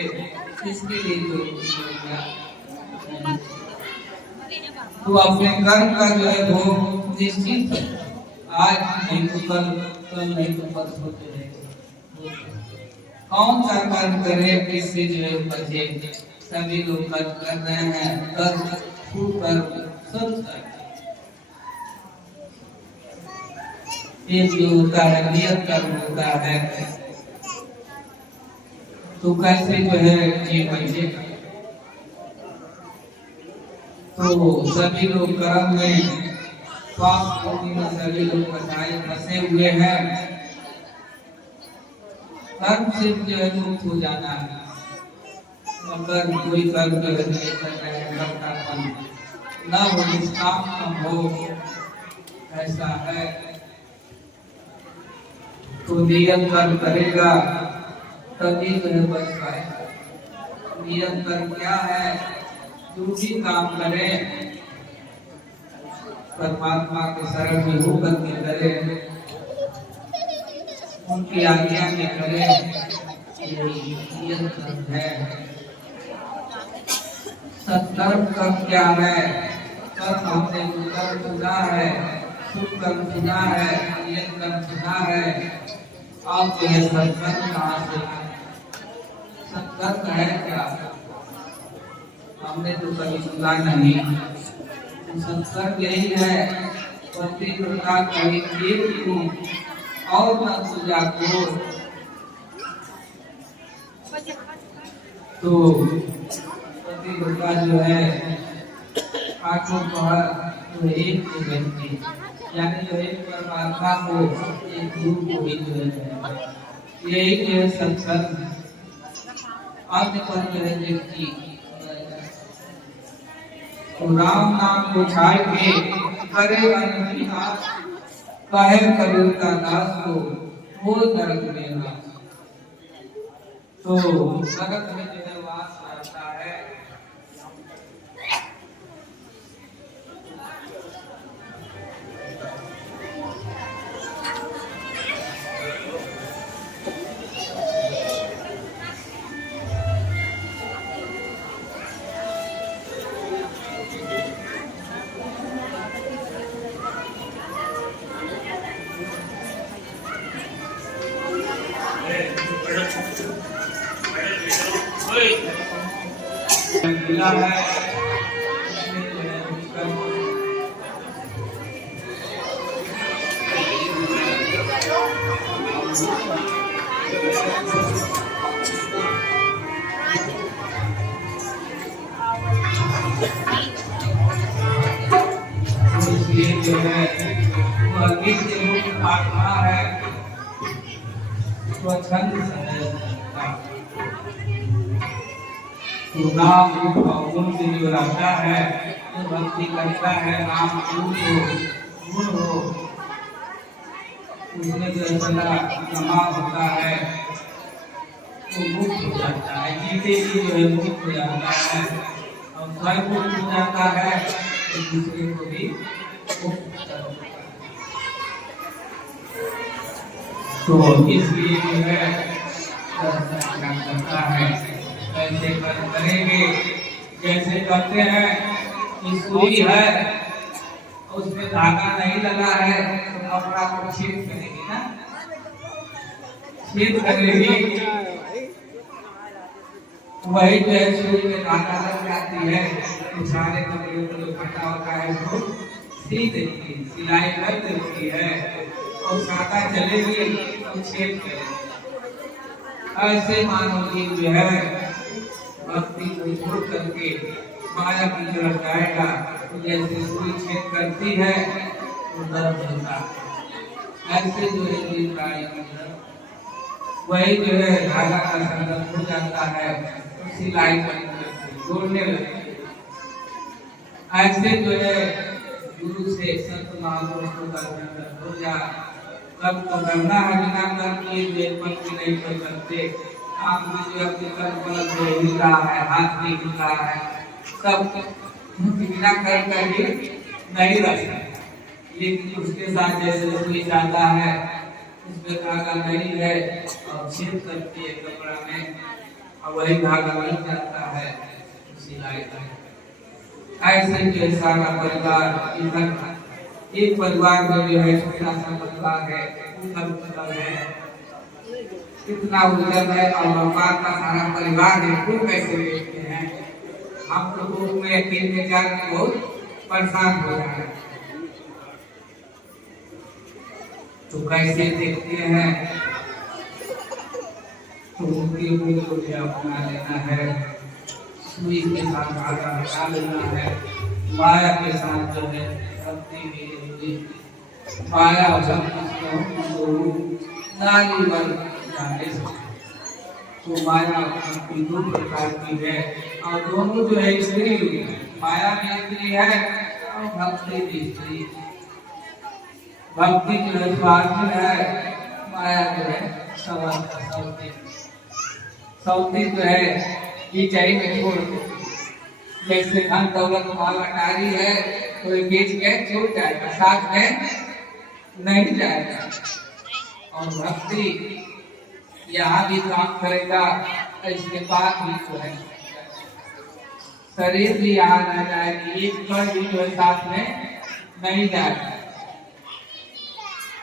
इसके लिए जो तो अपने कर्म का जो है वो निश्चित है। आज नहीं तो कल नहीं तो परसों जो है कौन सा कर्म करे किससे जो है बचे। सभी लोग कर्म कर रहे हैं, कर्म सब एक जो होता है नियत कर्म होता है, तो कैसे जो है ये बचेगा। तो सभी लोग कर्म में सभी लोग फंसे हुए हैं। कर्म से जो है मुक्त हो जाना है। अगर कोई कर्म जो है न हो, निष्काम न हो, ऐसा है तो नियम कर्म करेगा तभी जो है बच पाएगा। नियम कर्म क्या है? जो भी काम करे परमात्मा के शरण में होकर के करे, उनकी आज्ञा में करे, यही कर्म है। सत्कर्म कर्म क्या है? कर्म हमने कर्म सुना है, शुभ कर्म सुना है, नियत कर्म सुना है। आप जो है सत्कर्म कहाँ से? सत्कर्म है क्या? हमने तो कभी सुना नहीं। संस्कार यही है, पति प्रकार कहीं एक को और न पूजा को। तो पति प्रकार जो है आठों पहर तो एक को व्यक्ति, यानी जो एक परमात्मा को, एक गुरु को ही जो है यही जो है संस्कार। अन्य पर जो है व्यक्ति तो राम नाम को छाड़ के करे अनहिहास, कहे कबीरता दास को हो नरक में नास। तो नरक में जो वास रहता है, मिला है इसलिए जो है वह नित्य मुक्त आत्मा है, स्वच्छंद तो नाम गुण से जो रहता है, जो भक्ति करता है, नाम गुण हो उसमें जो सदा समा होता है, वो मुक्त हो जाता है, जीते ही जो है मुक्त हो जाता है और स्वयं मुक्त हो जाता है तो दूसरे को भी मुक्त कर देता है। तो इसलिए जो है करता है कैसे करेंगे, जैसे करते हैं कि सुई है उसमें धागा नहीं लगा है तो कपड़ा को छेद करेगी ना, छेद करेगी, वही जो है सुई में धागा लग जाती है तो सारे कपड़े को जो फटा होता है उसको सी देती है, सिलाई कर देती है और सादा चलेगी तो छेद करेगी। ऐसे मानव जीव जो है भक्ति को छोड़ करके माया की तरफ जाएगा तो जैसे सुई छेद करती है तो दर्द होता है, ऐसे जो है जीव प्राणी वही जो है धागा का संगम हो जाता है तो सिलाई करके जोड़ने लगती है। ऐसे जो है गुरु से संत महापुरुषों का दर्शन हो जा, तब तो करना है, बिना कर्म किए नहीं कर सकते। आप जो अपने कर्म फल हिल रहा है, हाथ नहीं हिल रहा है, सब बिना कर्म करके नहीं रह सकते। लेकिन उसके साथ जैसे सुई जाता है उसमें धागा नहीं है और छेद करती है कपड़ा में और वही धागा लग जाता है सिलाई का। ऐसे जो सारा परिवार इधर एक परिवार में जो है छोटा सा परिवार है, उधर है, इतना उधर है और भगवान का सारा परिवार है, वो कैसे देखते हैं? हम तो ग्रुप में अकेले में जाकर बहुत परेशान हो रहे हैं, तो कैसे देखते हैं? तो उनके मूल को भी अपना लेना है, सुई के साथ धागा हटा लेना है, माया के साथ जो है भक्ति में माया नारी वर्ग जाने से तो माया की दो प्रकार की है और दोनों जो है स्त्री है, माया भी स्त्री है और भक्ति भी स्त्री है। भक्ति जो है स्वार्थी है, माया जो है सौती जो है ये चाहिए छोड़ दो। जैसे धन दौलत माल अटारी है कोई बेच के छूट जाएगा, साथ में नहीं जाएगा। और भक्ति यहाँ भी काम करेगा, इसके बाद भी जो है शरीर भी यहाँ रह जाएगी, एक पर भी जो है साथ में नहीं जाएगा,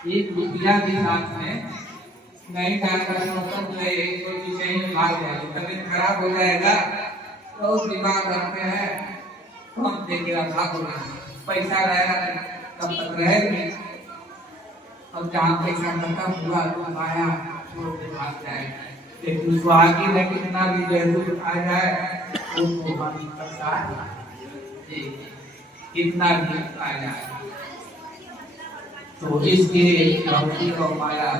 एक रुपया भी साथ में नहीं जाएगा। कोई भी चाहिए भाग जाएगा, तबीयत खराब हो जाएगा तो दिमाग रखते हैं कौन देखेगा, भागोगा, पैसा रहेगा तब तक रहेगी, और जहाँ पैसा खत्म हुआ तो माया छोड़ के भाग जाएगा। लेकिन उसको आगे में कितना भी जरूर आ जाए उसको पानी करता है, कितना भी आ जाए। तो इसलिए भक्ति और माया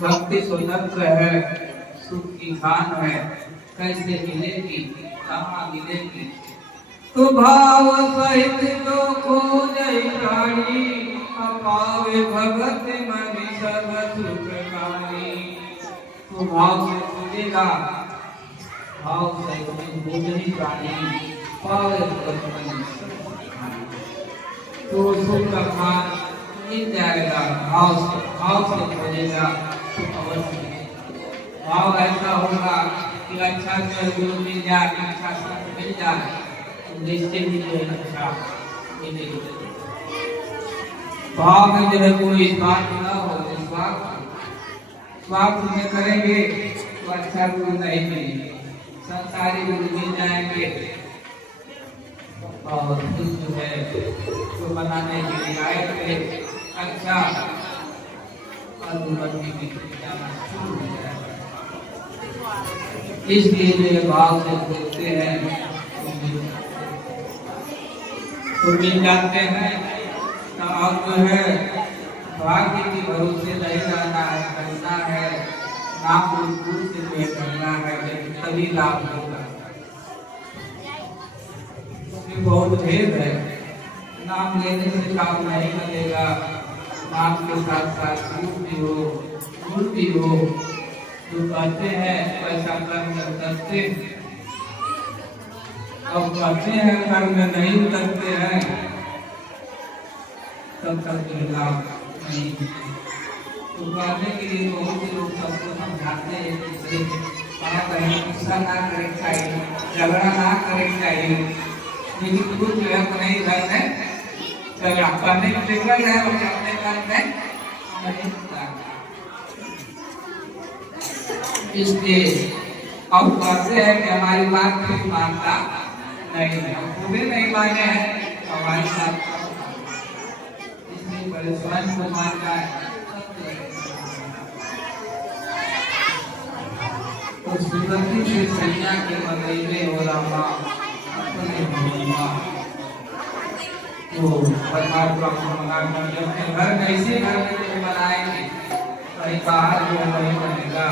भक्ति स्वतंत्र है, सुख की खान है, कैसे मिलेगी कहाँ मिलेगी। तो भाव सहित जो खोजै प्राणी, अपावे भगत मन सब सुखकारी। तो भाव से खोजेगा, भाव सहित जो खोजै प्राणी, पावे भगत मन सब सुखकारी। तो सुख का भाग मिल जाएगा, भाव से खोजेगा तो अवश्य मिलेगा। भाव ऐसा होगा कि अच्छा से गुरु मिल जाए, अच्छा संत मिल जाए, तो निश्चित ही जो अच्छा मिलेगा। भाव में जो है कोई स्वार्थ न हो, स्वार्थ में करेंगे तो अच्छा गुरु नहीं मिलेंगे, संसारी गुरु मिल जाएंगे और खुद जो है तो बनाने के लिए आए थे अच्छा और बुराई की जाना शुरू हो जाएगा। इसलिए जो भाव से देखते हैं तो मिल जाते हैं। तो अब जो है भाग्य के भरोसे नहीं रहना है, करना है नाम गुरु से जो है करना है, तभी लाभ होगा। बहुत भेद है, नाम लेने से काम नहीं बनेगा, नाम के साथ साथ गुण भी हो। जो कहते हैं वैसा कर्म करते, अब कहते हैं कर्म नहीं करते हैं, तब तक लाभ नहीं। तो कहने के लिए बहुत से लोग सबको समझाते हैं कि कहीं गुस्सा ना करे चाहिए, झगड़ा ना करे चाहिए, लेकिन कुछ जो है नहीं करते, चलिए आप करने को निकल जाए और अपने कर्म में नहीं होता। इसलिए अब कहते हैं कि हमारी बात कोई मानता नहीं है, पूरे नहीं माने हैं तो हमारी बात, इसलिए बड़े स्वयं को मानता है। तो सुगंधी से सैया के बदले हो रहा अपने होगा, तो परमात्मा को मनाकर जब अपने घर कैसे घर में बनाएंगे, कहीं बाहर जो वही बनेगा।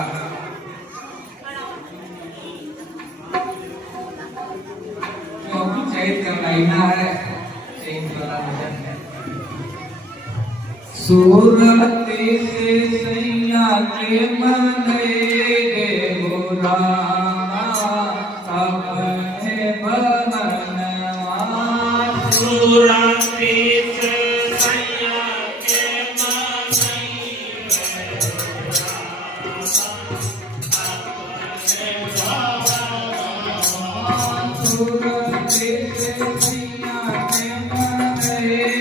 क्योंकि चैत्र महीना है, चैत्र वाला भजन है। सूरती से सैया के मनेगे हो रामा, अपने भवनवा। सूरती से सैया के मनेगे सूरती से सैया के मनेगे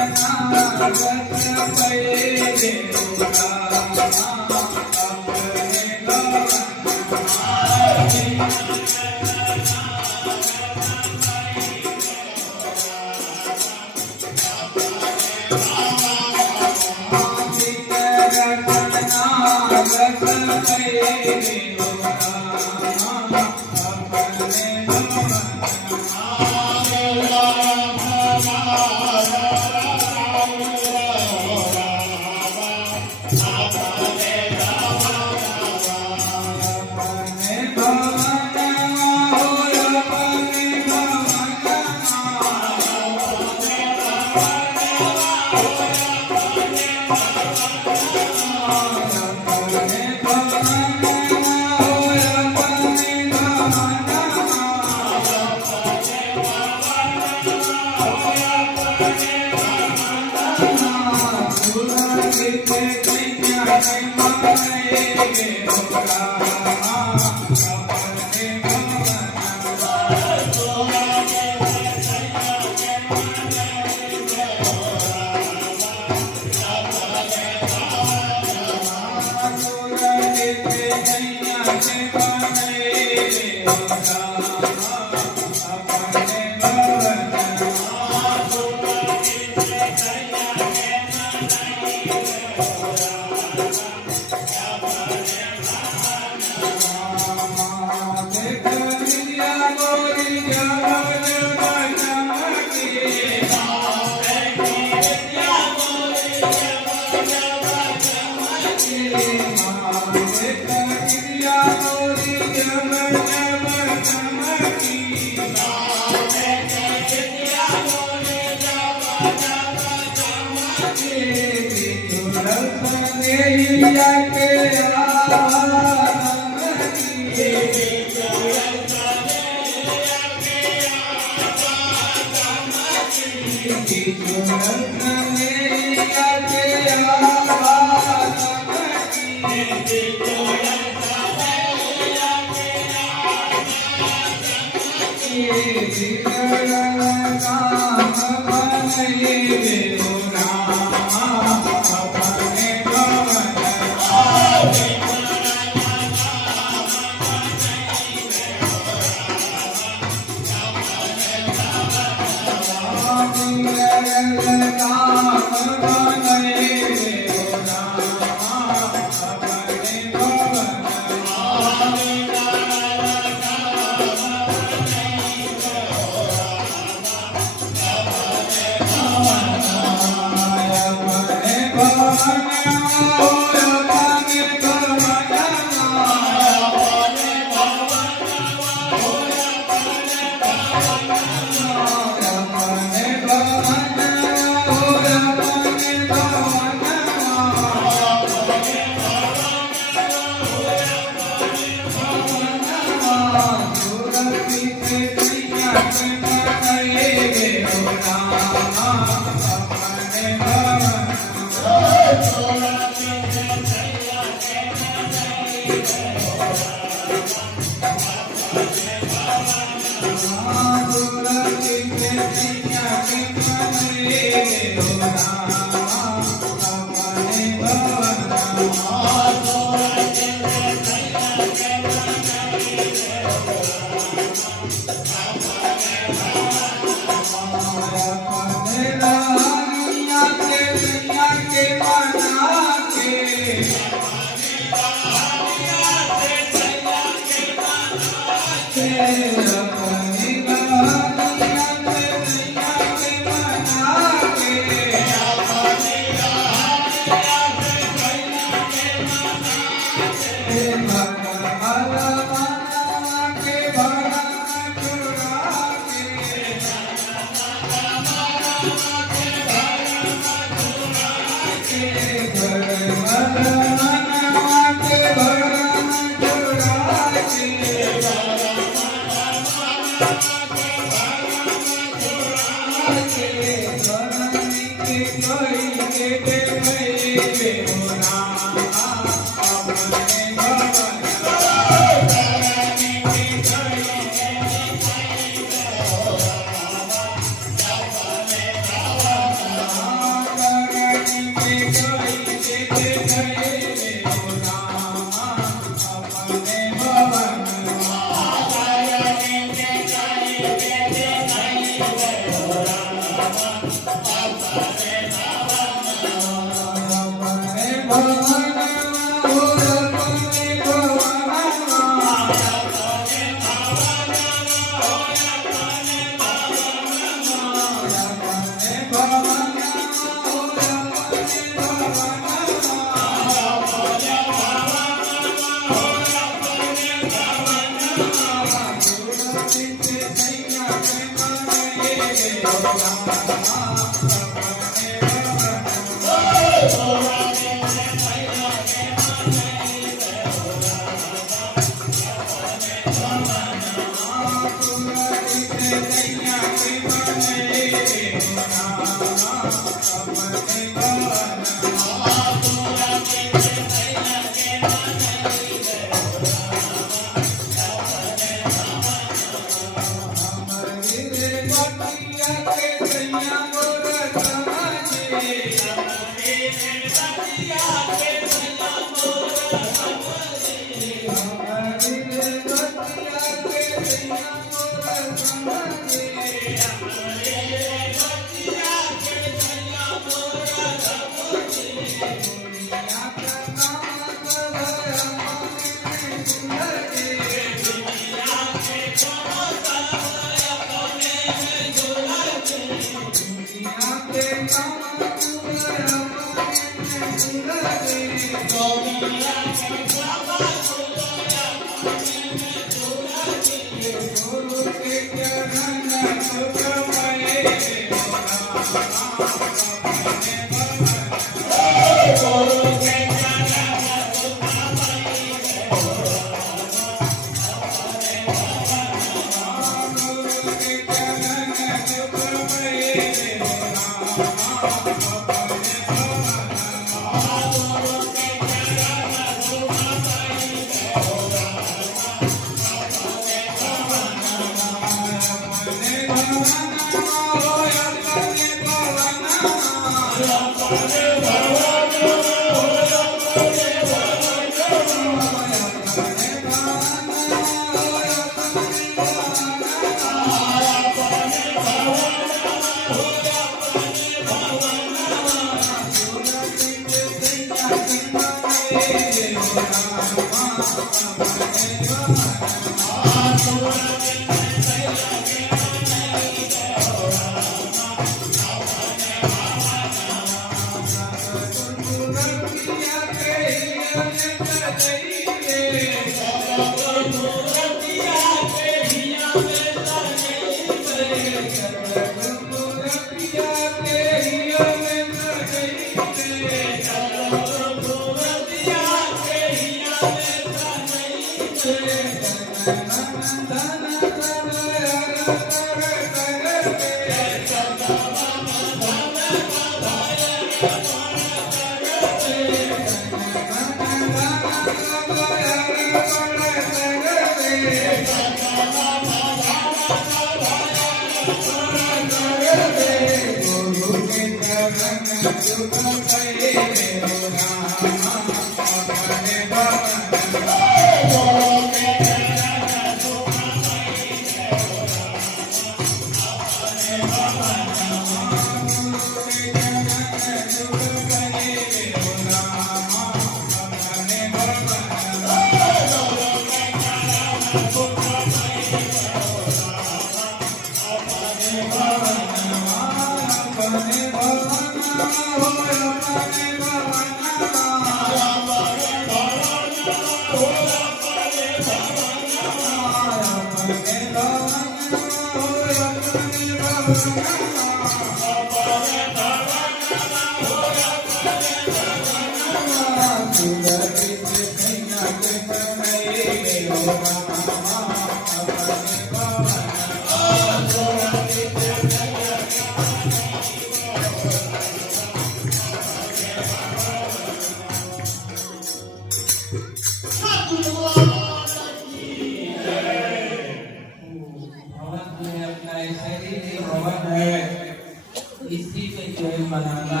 इसी में जो है बनाना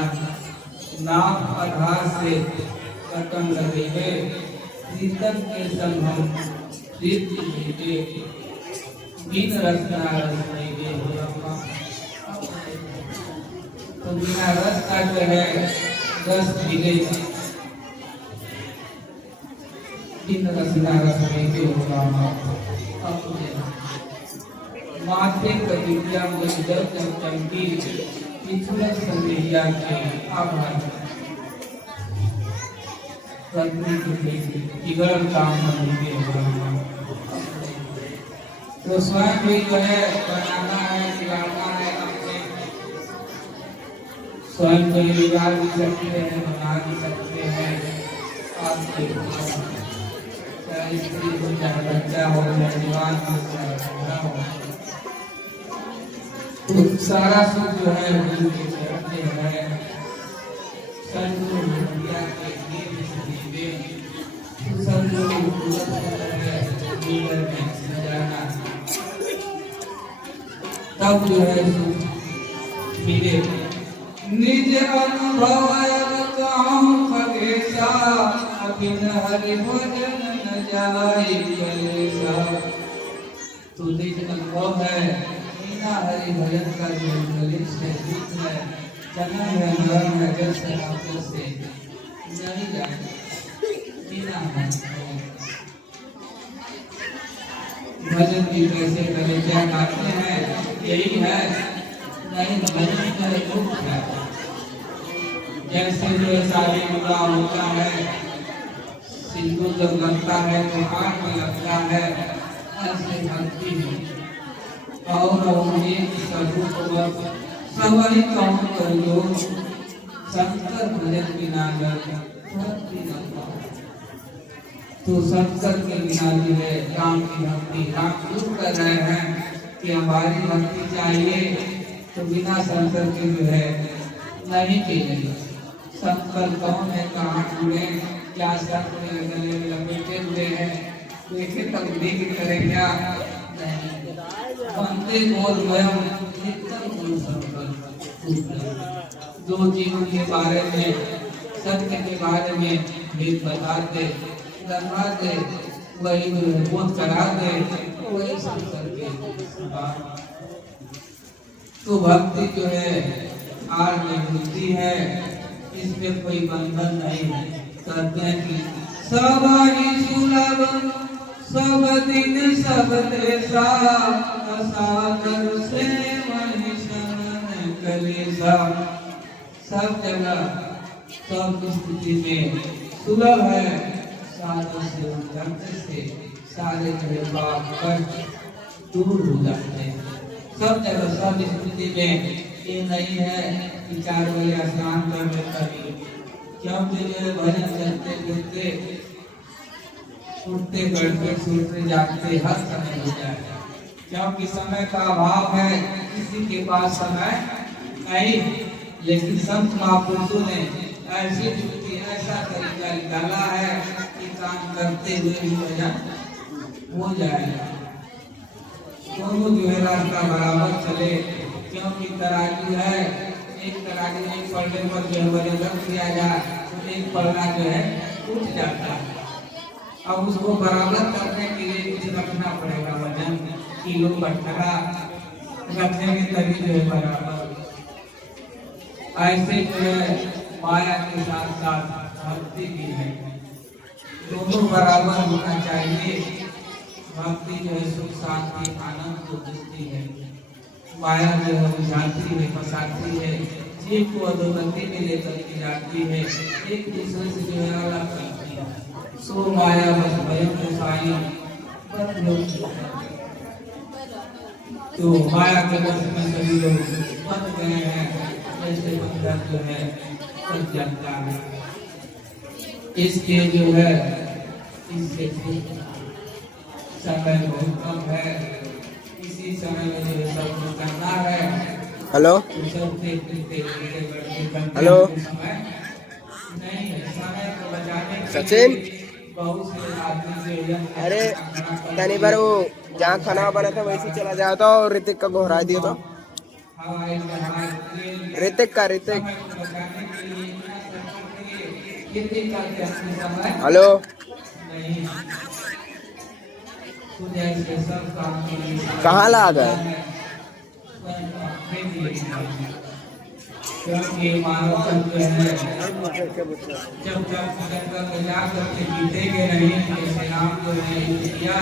नाव आधार से कटम लगे है शीतल के संग हम दीप्ति भेटे बिन रसना रस नहीं हो तो बिना रस का जो है रस मिलेगा, बिन रसना रस में जो होगा माथे कविया मुझदर चमकी पिछुलक संदेहिया के आभार रत्नी इगर काम नहीं होगा। तो स्वयं भी जो है बनाना है, खिलाना है, अपने स्वयं को बिगाड़ भी सकते हैं, बना भी सकते हैं। आपके चाहे स्त्री हो, चाहे बच्चा हो, चाहे जवान हो, चाहे बूढ़ा हो, तो सारा सुख जो है गुरु के चरण में है। सदगुरु भैया के लिए सदगुरु है जीवन में सजाना, तब जो है मिले। निज अनुभव कहूँ खगेशा, बिन हरि भजन न जाए कलेशा। तो निज अनुभव है, बिना हरि भजन का जो कलेश है, दुख है, जन्म है, मरण है, जल से आकर से नहीं जाए बिना भजन भी कैसे करें, क्या गाते हैं, यही है नहीं भजन का दुख है। जैसे जो शादी विवाह होता है, सिंदूर जब लगता है तो हाथ में लगता है, ऐसे भक्ति है। और एक स्वरूप सवरी कहूँ करो, शंकर भजन बिना भक्ति न पाओ। तो शंकर के बिना जो है राम की भक्ति, राम क्यों कर रहे हैं कि हमारी भक्ति चाहिए, तो बिना शंकर के जो है नहीं चाहिए। शंकर कौन है, कहाँ जुड़े, क्या शंकर गले में लपेटे हुए हैं, देखे तब की तरह क्या नहीं। बंदे बोल वयम नित्यम गुरु शंकर, जो जीवन के बारे में, सत्य के बारे में भेद बताते, दे वही बोध करा दे, वही शंकर के बात। तो भक्ति जो है आर में मिलती है, इसमें कोई बंधन नहीं है। कहते हैं कि सब ही सुलभ सब दिन सब देशा, सागर से मनुष्य कलेशा। सब जगह सब स्थिति में सुलभ है, साधन से उतरने से सारे पाप कष्ट दूर हो जाते हैं। सब जगह सब स्थिति में ये नहीं है कि 4 बजे स्नान कर ले कभी, क्योंकि जो भजन करते फिरते उठते बैठते सोते जागते हर समय हो जाए, क्योंकि समय का अभाव है, किसी के पास समय नहीं। लेकिन संत महापुरुषों ने ऐसी युक्ति, ऐसा तरीका निकाला है कि काम करते हुए भी भजन हो जाएगा। दोनों जो है रास्ता बराबर चले, क्योंकि तराजू है, एक तराजू नहीं पलटे पर जो है वजन रख दिया जाए तो एक पलड़ा जो है उठ जाता है। अब उसको बराबर करने के लिए कुछ रखना पड़ेगा, वजन किलो कटरा रखेंगे तभी जो है बराबर। ऐसे जो है माया के साथ साथ भक्ति भी है, दोनों बराबर होना चाहिए। भक्ति जो है सुख शांति आनंद को देती है, माया जो है बुझाती है, फंसाती है, जीव को अधोगति में लेकर के जाती है, एक दूसरे से जो है अलग करती है। सो माया बस भयम फसाई तो माया के बस में सभी लोग बन गए हैं, ऐसे बंधन जो है बन जाता है। इसके जो है इससे समय बहुत कम है, इसी समय में जो सब कुछ करना है। हेलो हेलो नहीं है, समय को बचाने के सचिन, लिए बहुत से आदमी जो है अरे तनी बार वो जहाँ खाना बना था वैसे चला जाओ तो ऋतिक का घोरा दिया तो ऋतिक का ऋतिक। हेलो कहाँ ला गए? क्योंकि मानव तत्व है जब जंगल में जा करके जीतेंगे नहीं, जैसे राम जो है किया,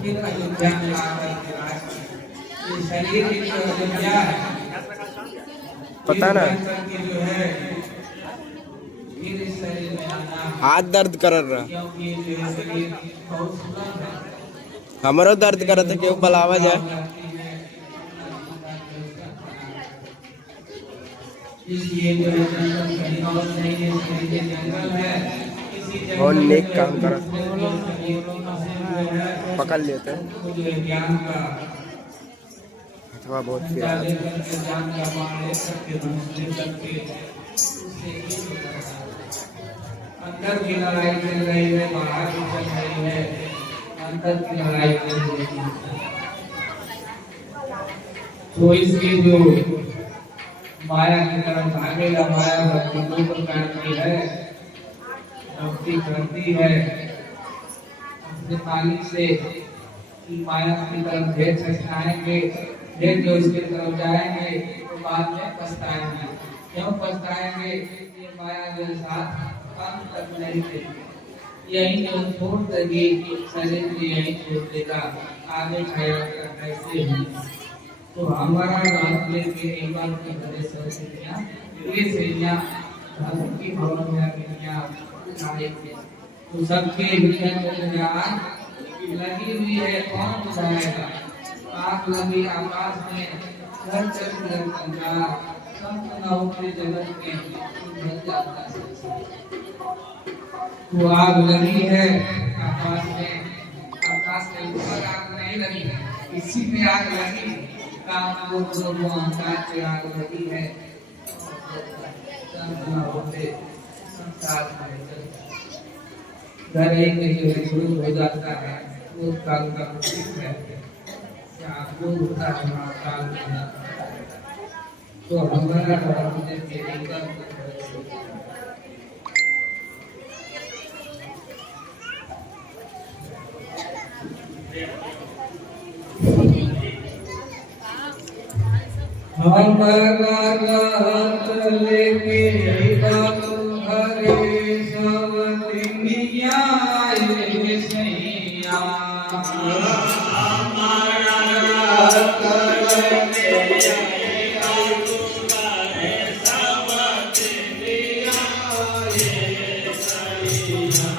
फिर अयोध्या में आकर के राज किया। ये शरीर की जो अयोध्या है, पता ना जो है फिर इस शरीर में आना, हाथ दर्द कर रहा, क्योंकि ये जो शरीर बहुत सुलभ है। हमारो दर्द करत है, क्यों बुलावा जाए। इसलिए जो है जंगल कहीं और नहीं है, ये जंगल है। इसी और जंगल नेक में काम करत, है पकड़ लेते हैं जो ज्ञान का अथवा बहुत ज्ञान फिर का बाण लेकर के धनुष लेकर के उससे ये होता है। अंदर की लड़ाई चल रही है, बाहर की चल रही है, अंदर की लड़ाई चल रही है। तो इसकी जो माया की तरफ भागेगा, माया भक्ति दो प्रकार की है। भक्ति करती है अपने पानी से कि माया की तरफ ढेर छचनाएंगे, ढेर जो इसके तरफ जाएंगे तो बाद में पछताएंगे। क्यों पछताएंगे? ये माया जो साथ अंत तक नहीं देगी, यही जो छोड़ देगी शरीर को, यही छोड़ देगा, आगे खाया कैसे होगा। तो हमारा रात लेके एक बार की बड़े सरस्वतियाँ ये सेनिया भक्ति भवन में अभिनिया उठाए थे। तो सबके हृदय में ज्ञान लगी हुई है, कौन बुझाएगा? आग लगी आकाश में, घर चल कंगाल, संत न होते जगत के उधर जाता है। तो आग लगी है आकाश में, आकाश के ऊपर आग नहीं लगी, इसी में आग लगी। काम को जो अहंकार से आग लगी है, संतना होते संसार में घर एक जो है शुरू हो जाता है, वो काल का प्रतीक है। वो होता है काल में, तो हमारा धर्म ने एकदम हमारा रात लेके हरे सब दुनिया रे सैया, हमारा रात लेके हरे सब दुनिया रे सैया,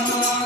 Yeah.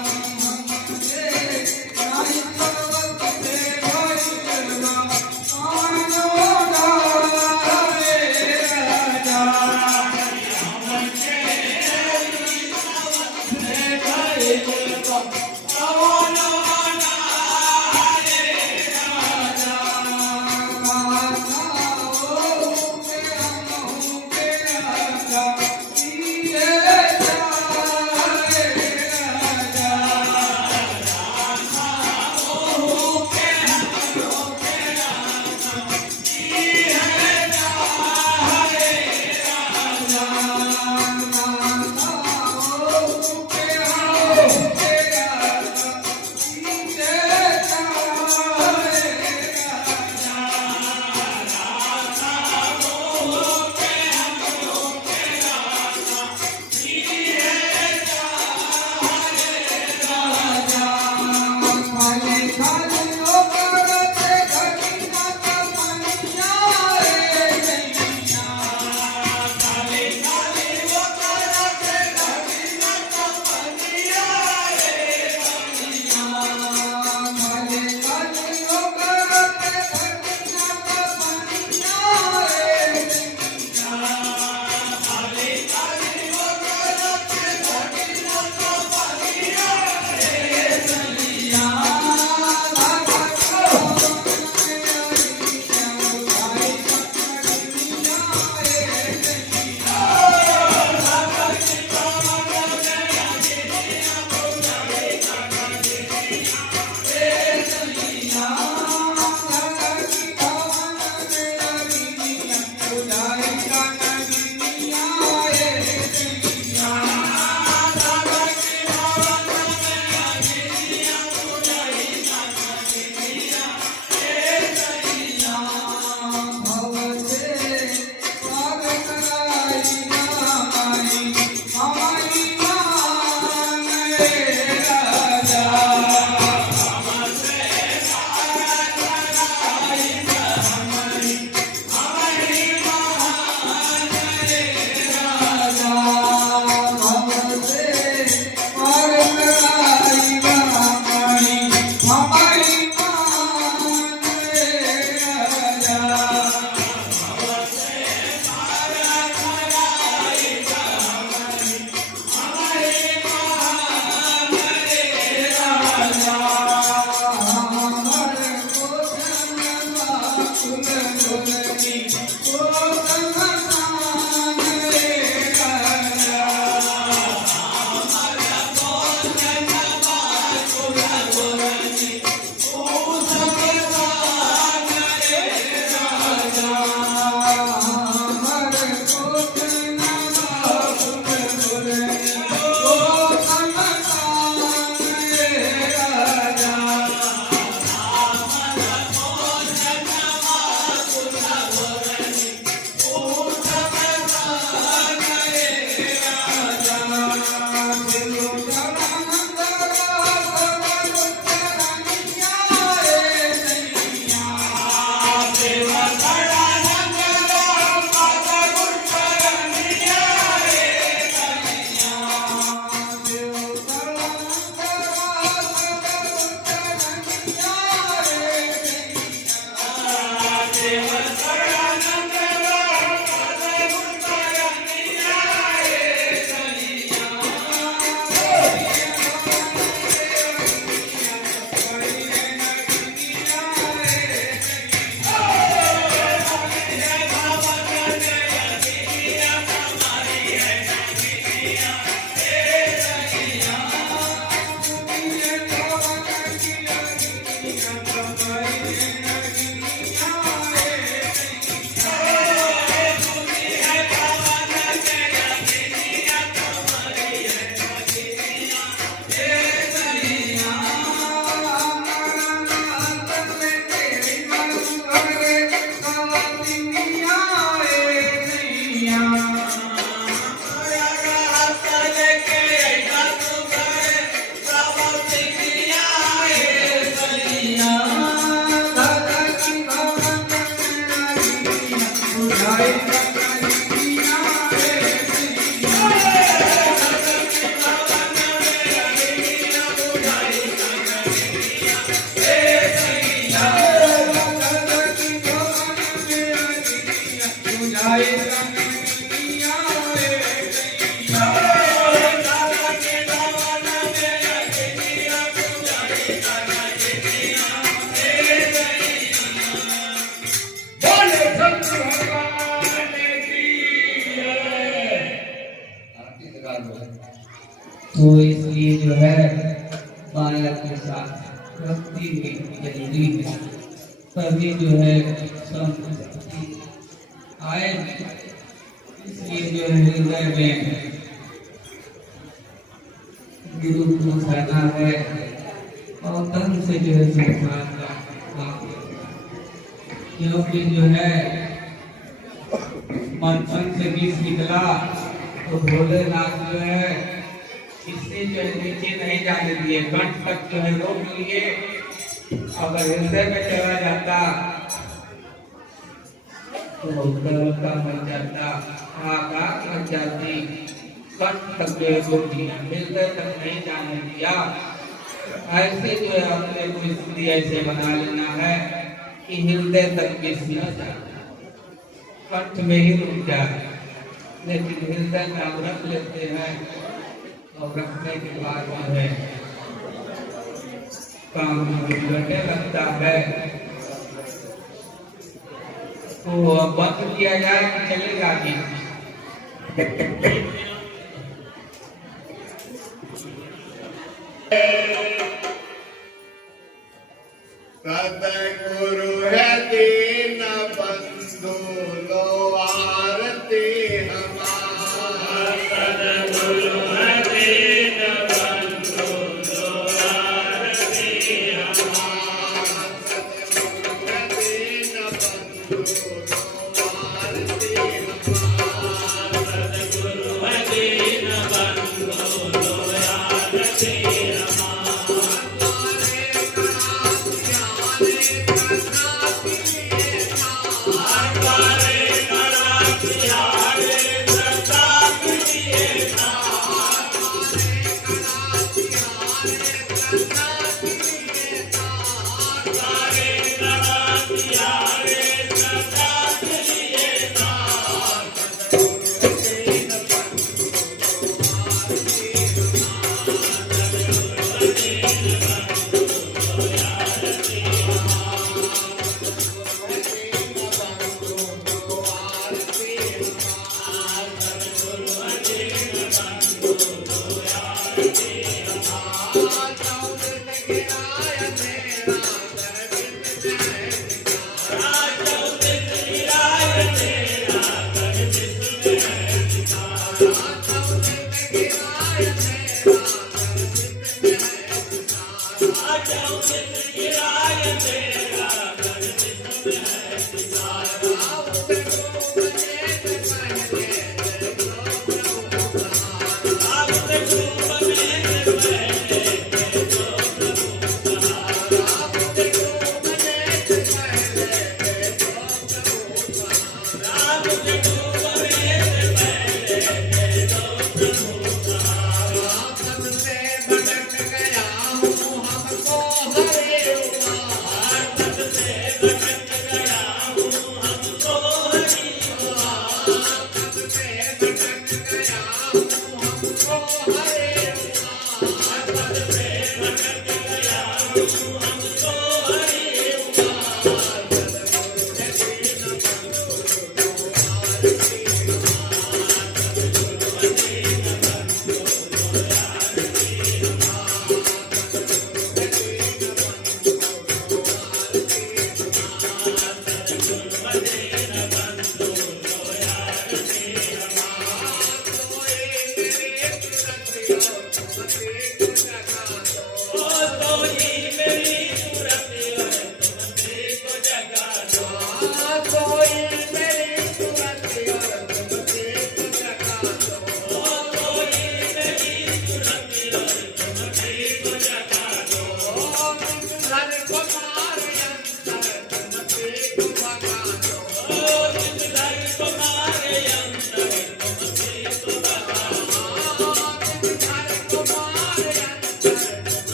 तो इसलिए जो है माया के साथ भक्ति भी जरूरी है, तभी जो है संतुष्टि आए। इसलिए जो है हृदय में गुरु को सहना है और तन से जो है संसार का काम, क्योंकि जो है मंथन से बीच निकला तो भोलेनाथ जो है इससे जो है नीचे नहीं जाने दिए, कंठ तक जो है रोक लिए। अगर हृदय में चला जाता तो गलता मच जाता, आकाश मच जाती, कंठ तक जो है रोक दिया, हृदय तक नहीं जाने दिया। ऐसे जो है अपने को स्थिति ऐसे बना लेना है कि हृदय तक विष न जाए, कंठ में ही रुक जाए। लेकिन हृदय में आप रख लेते हैं और रखने के बाद जो है काम बिगड़ने लगता है। तो अब बंद किया जाए कि चलेगा कि सतगुरु है दीन बंधु लो आरती हमारा, सतगुरु है दीन बंधु लो आरती हमारा, सतगुरु है दीन बंधु लो आरती हमारा, सतगुरु है दीन बंधु लो आरती हमारा।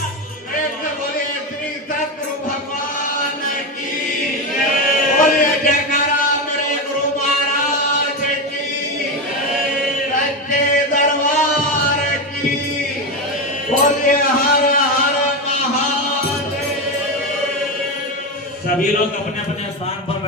बोले श्री सतगुरु भगवान की बोले जयकारा मेरे गुरु महाराज की सच्चे दरबार की बोले हर हर महादेव। सभी लोग अपने अपने स्थान पर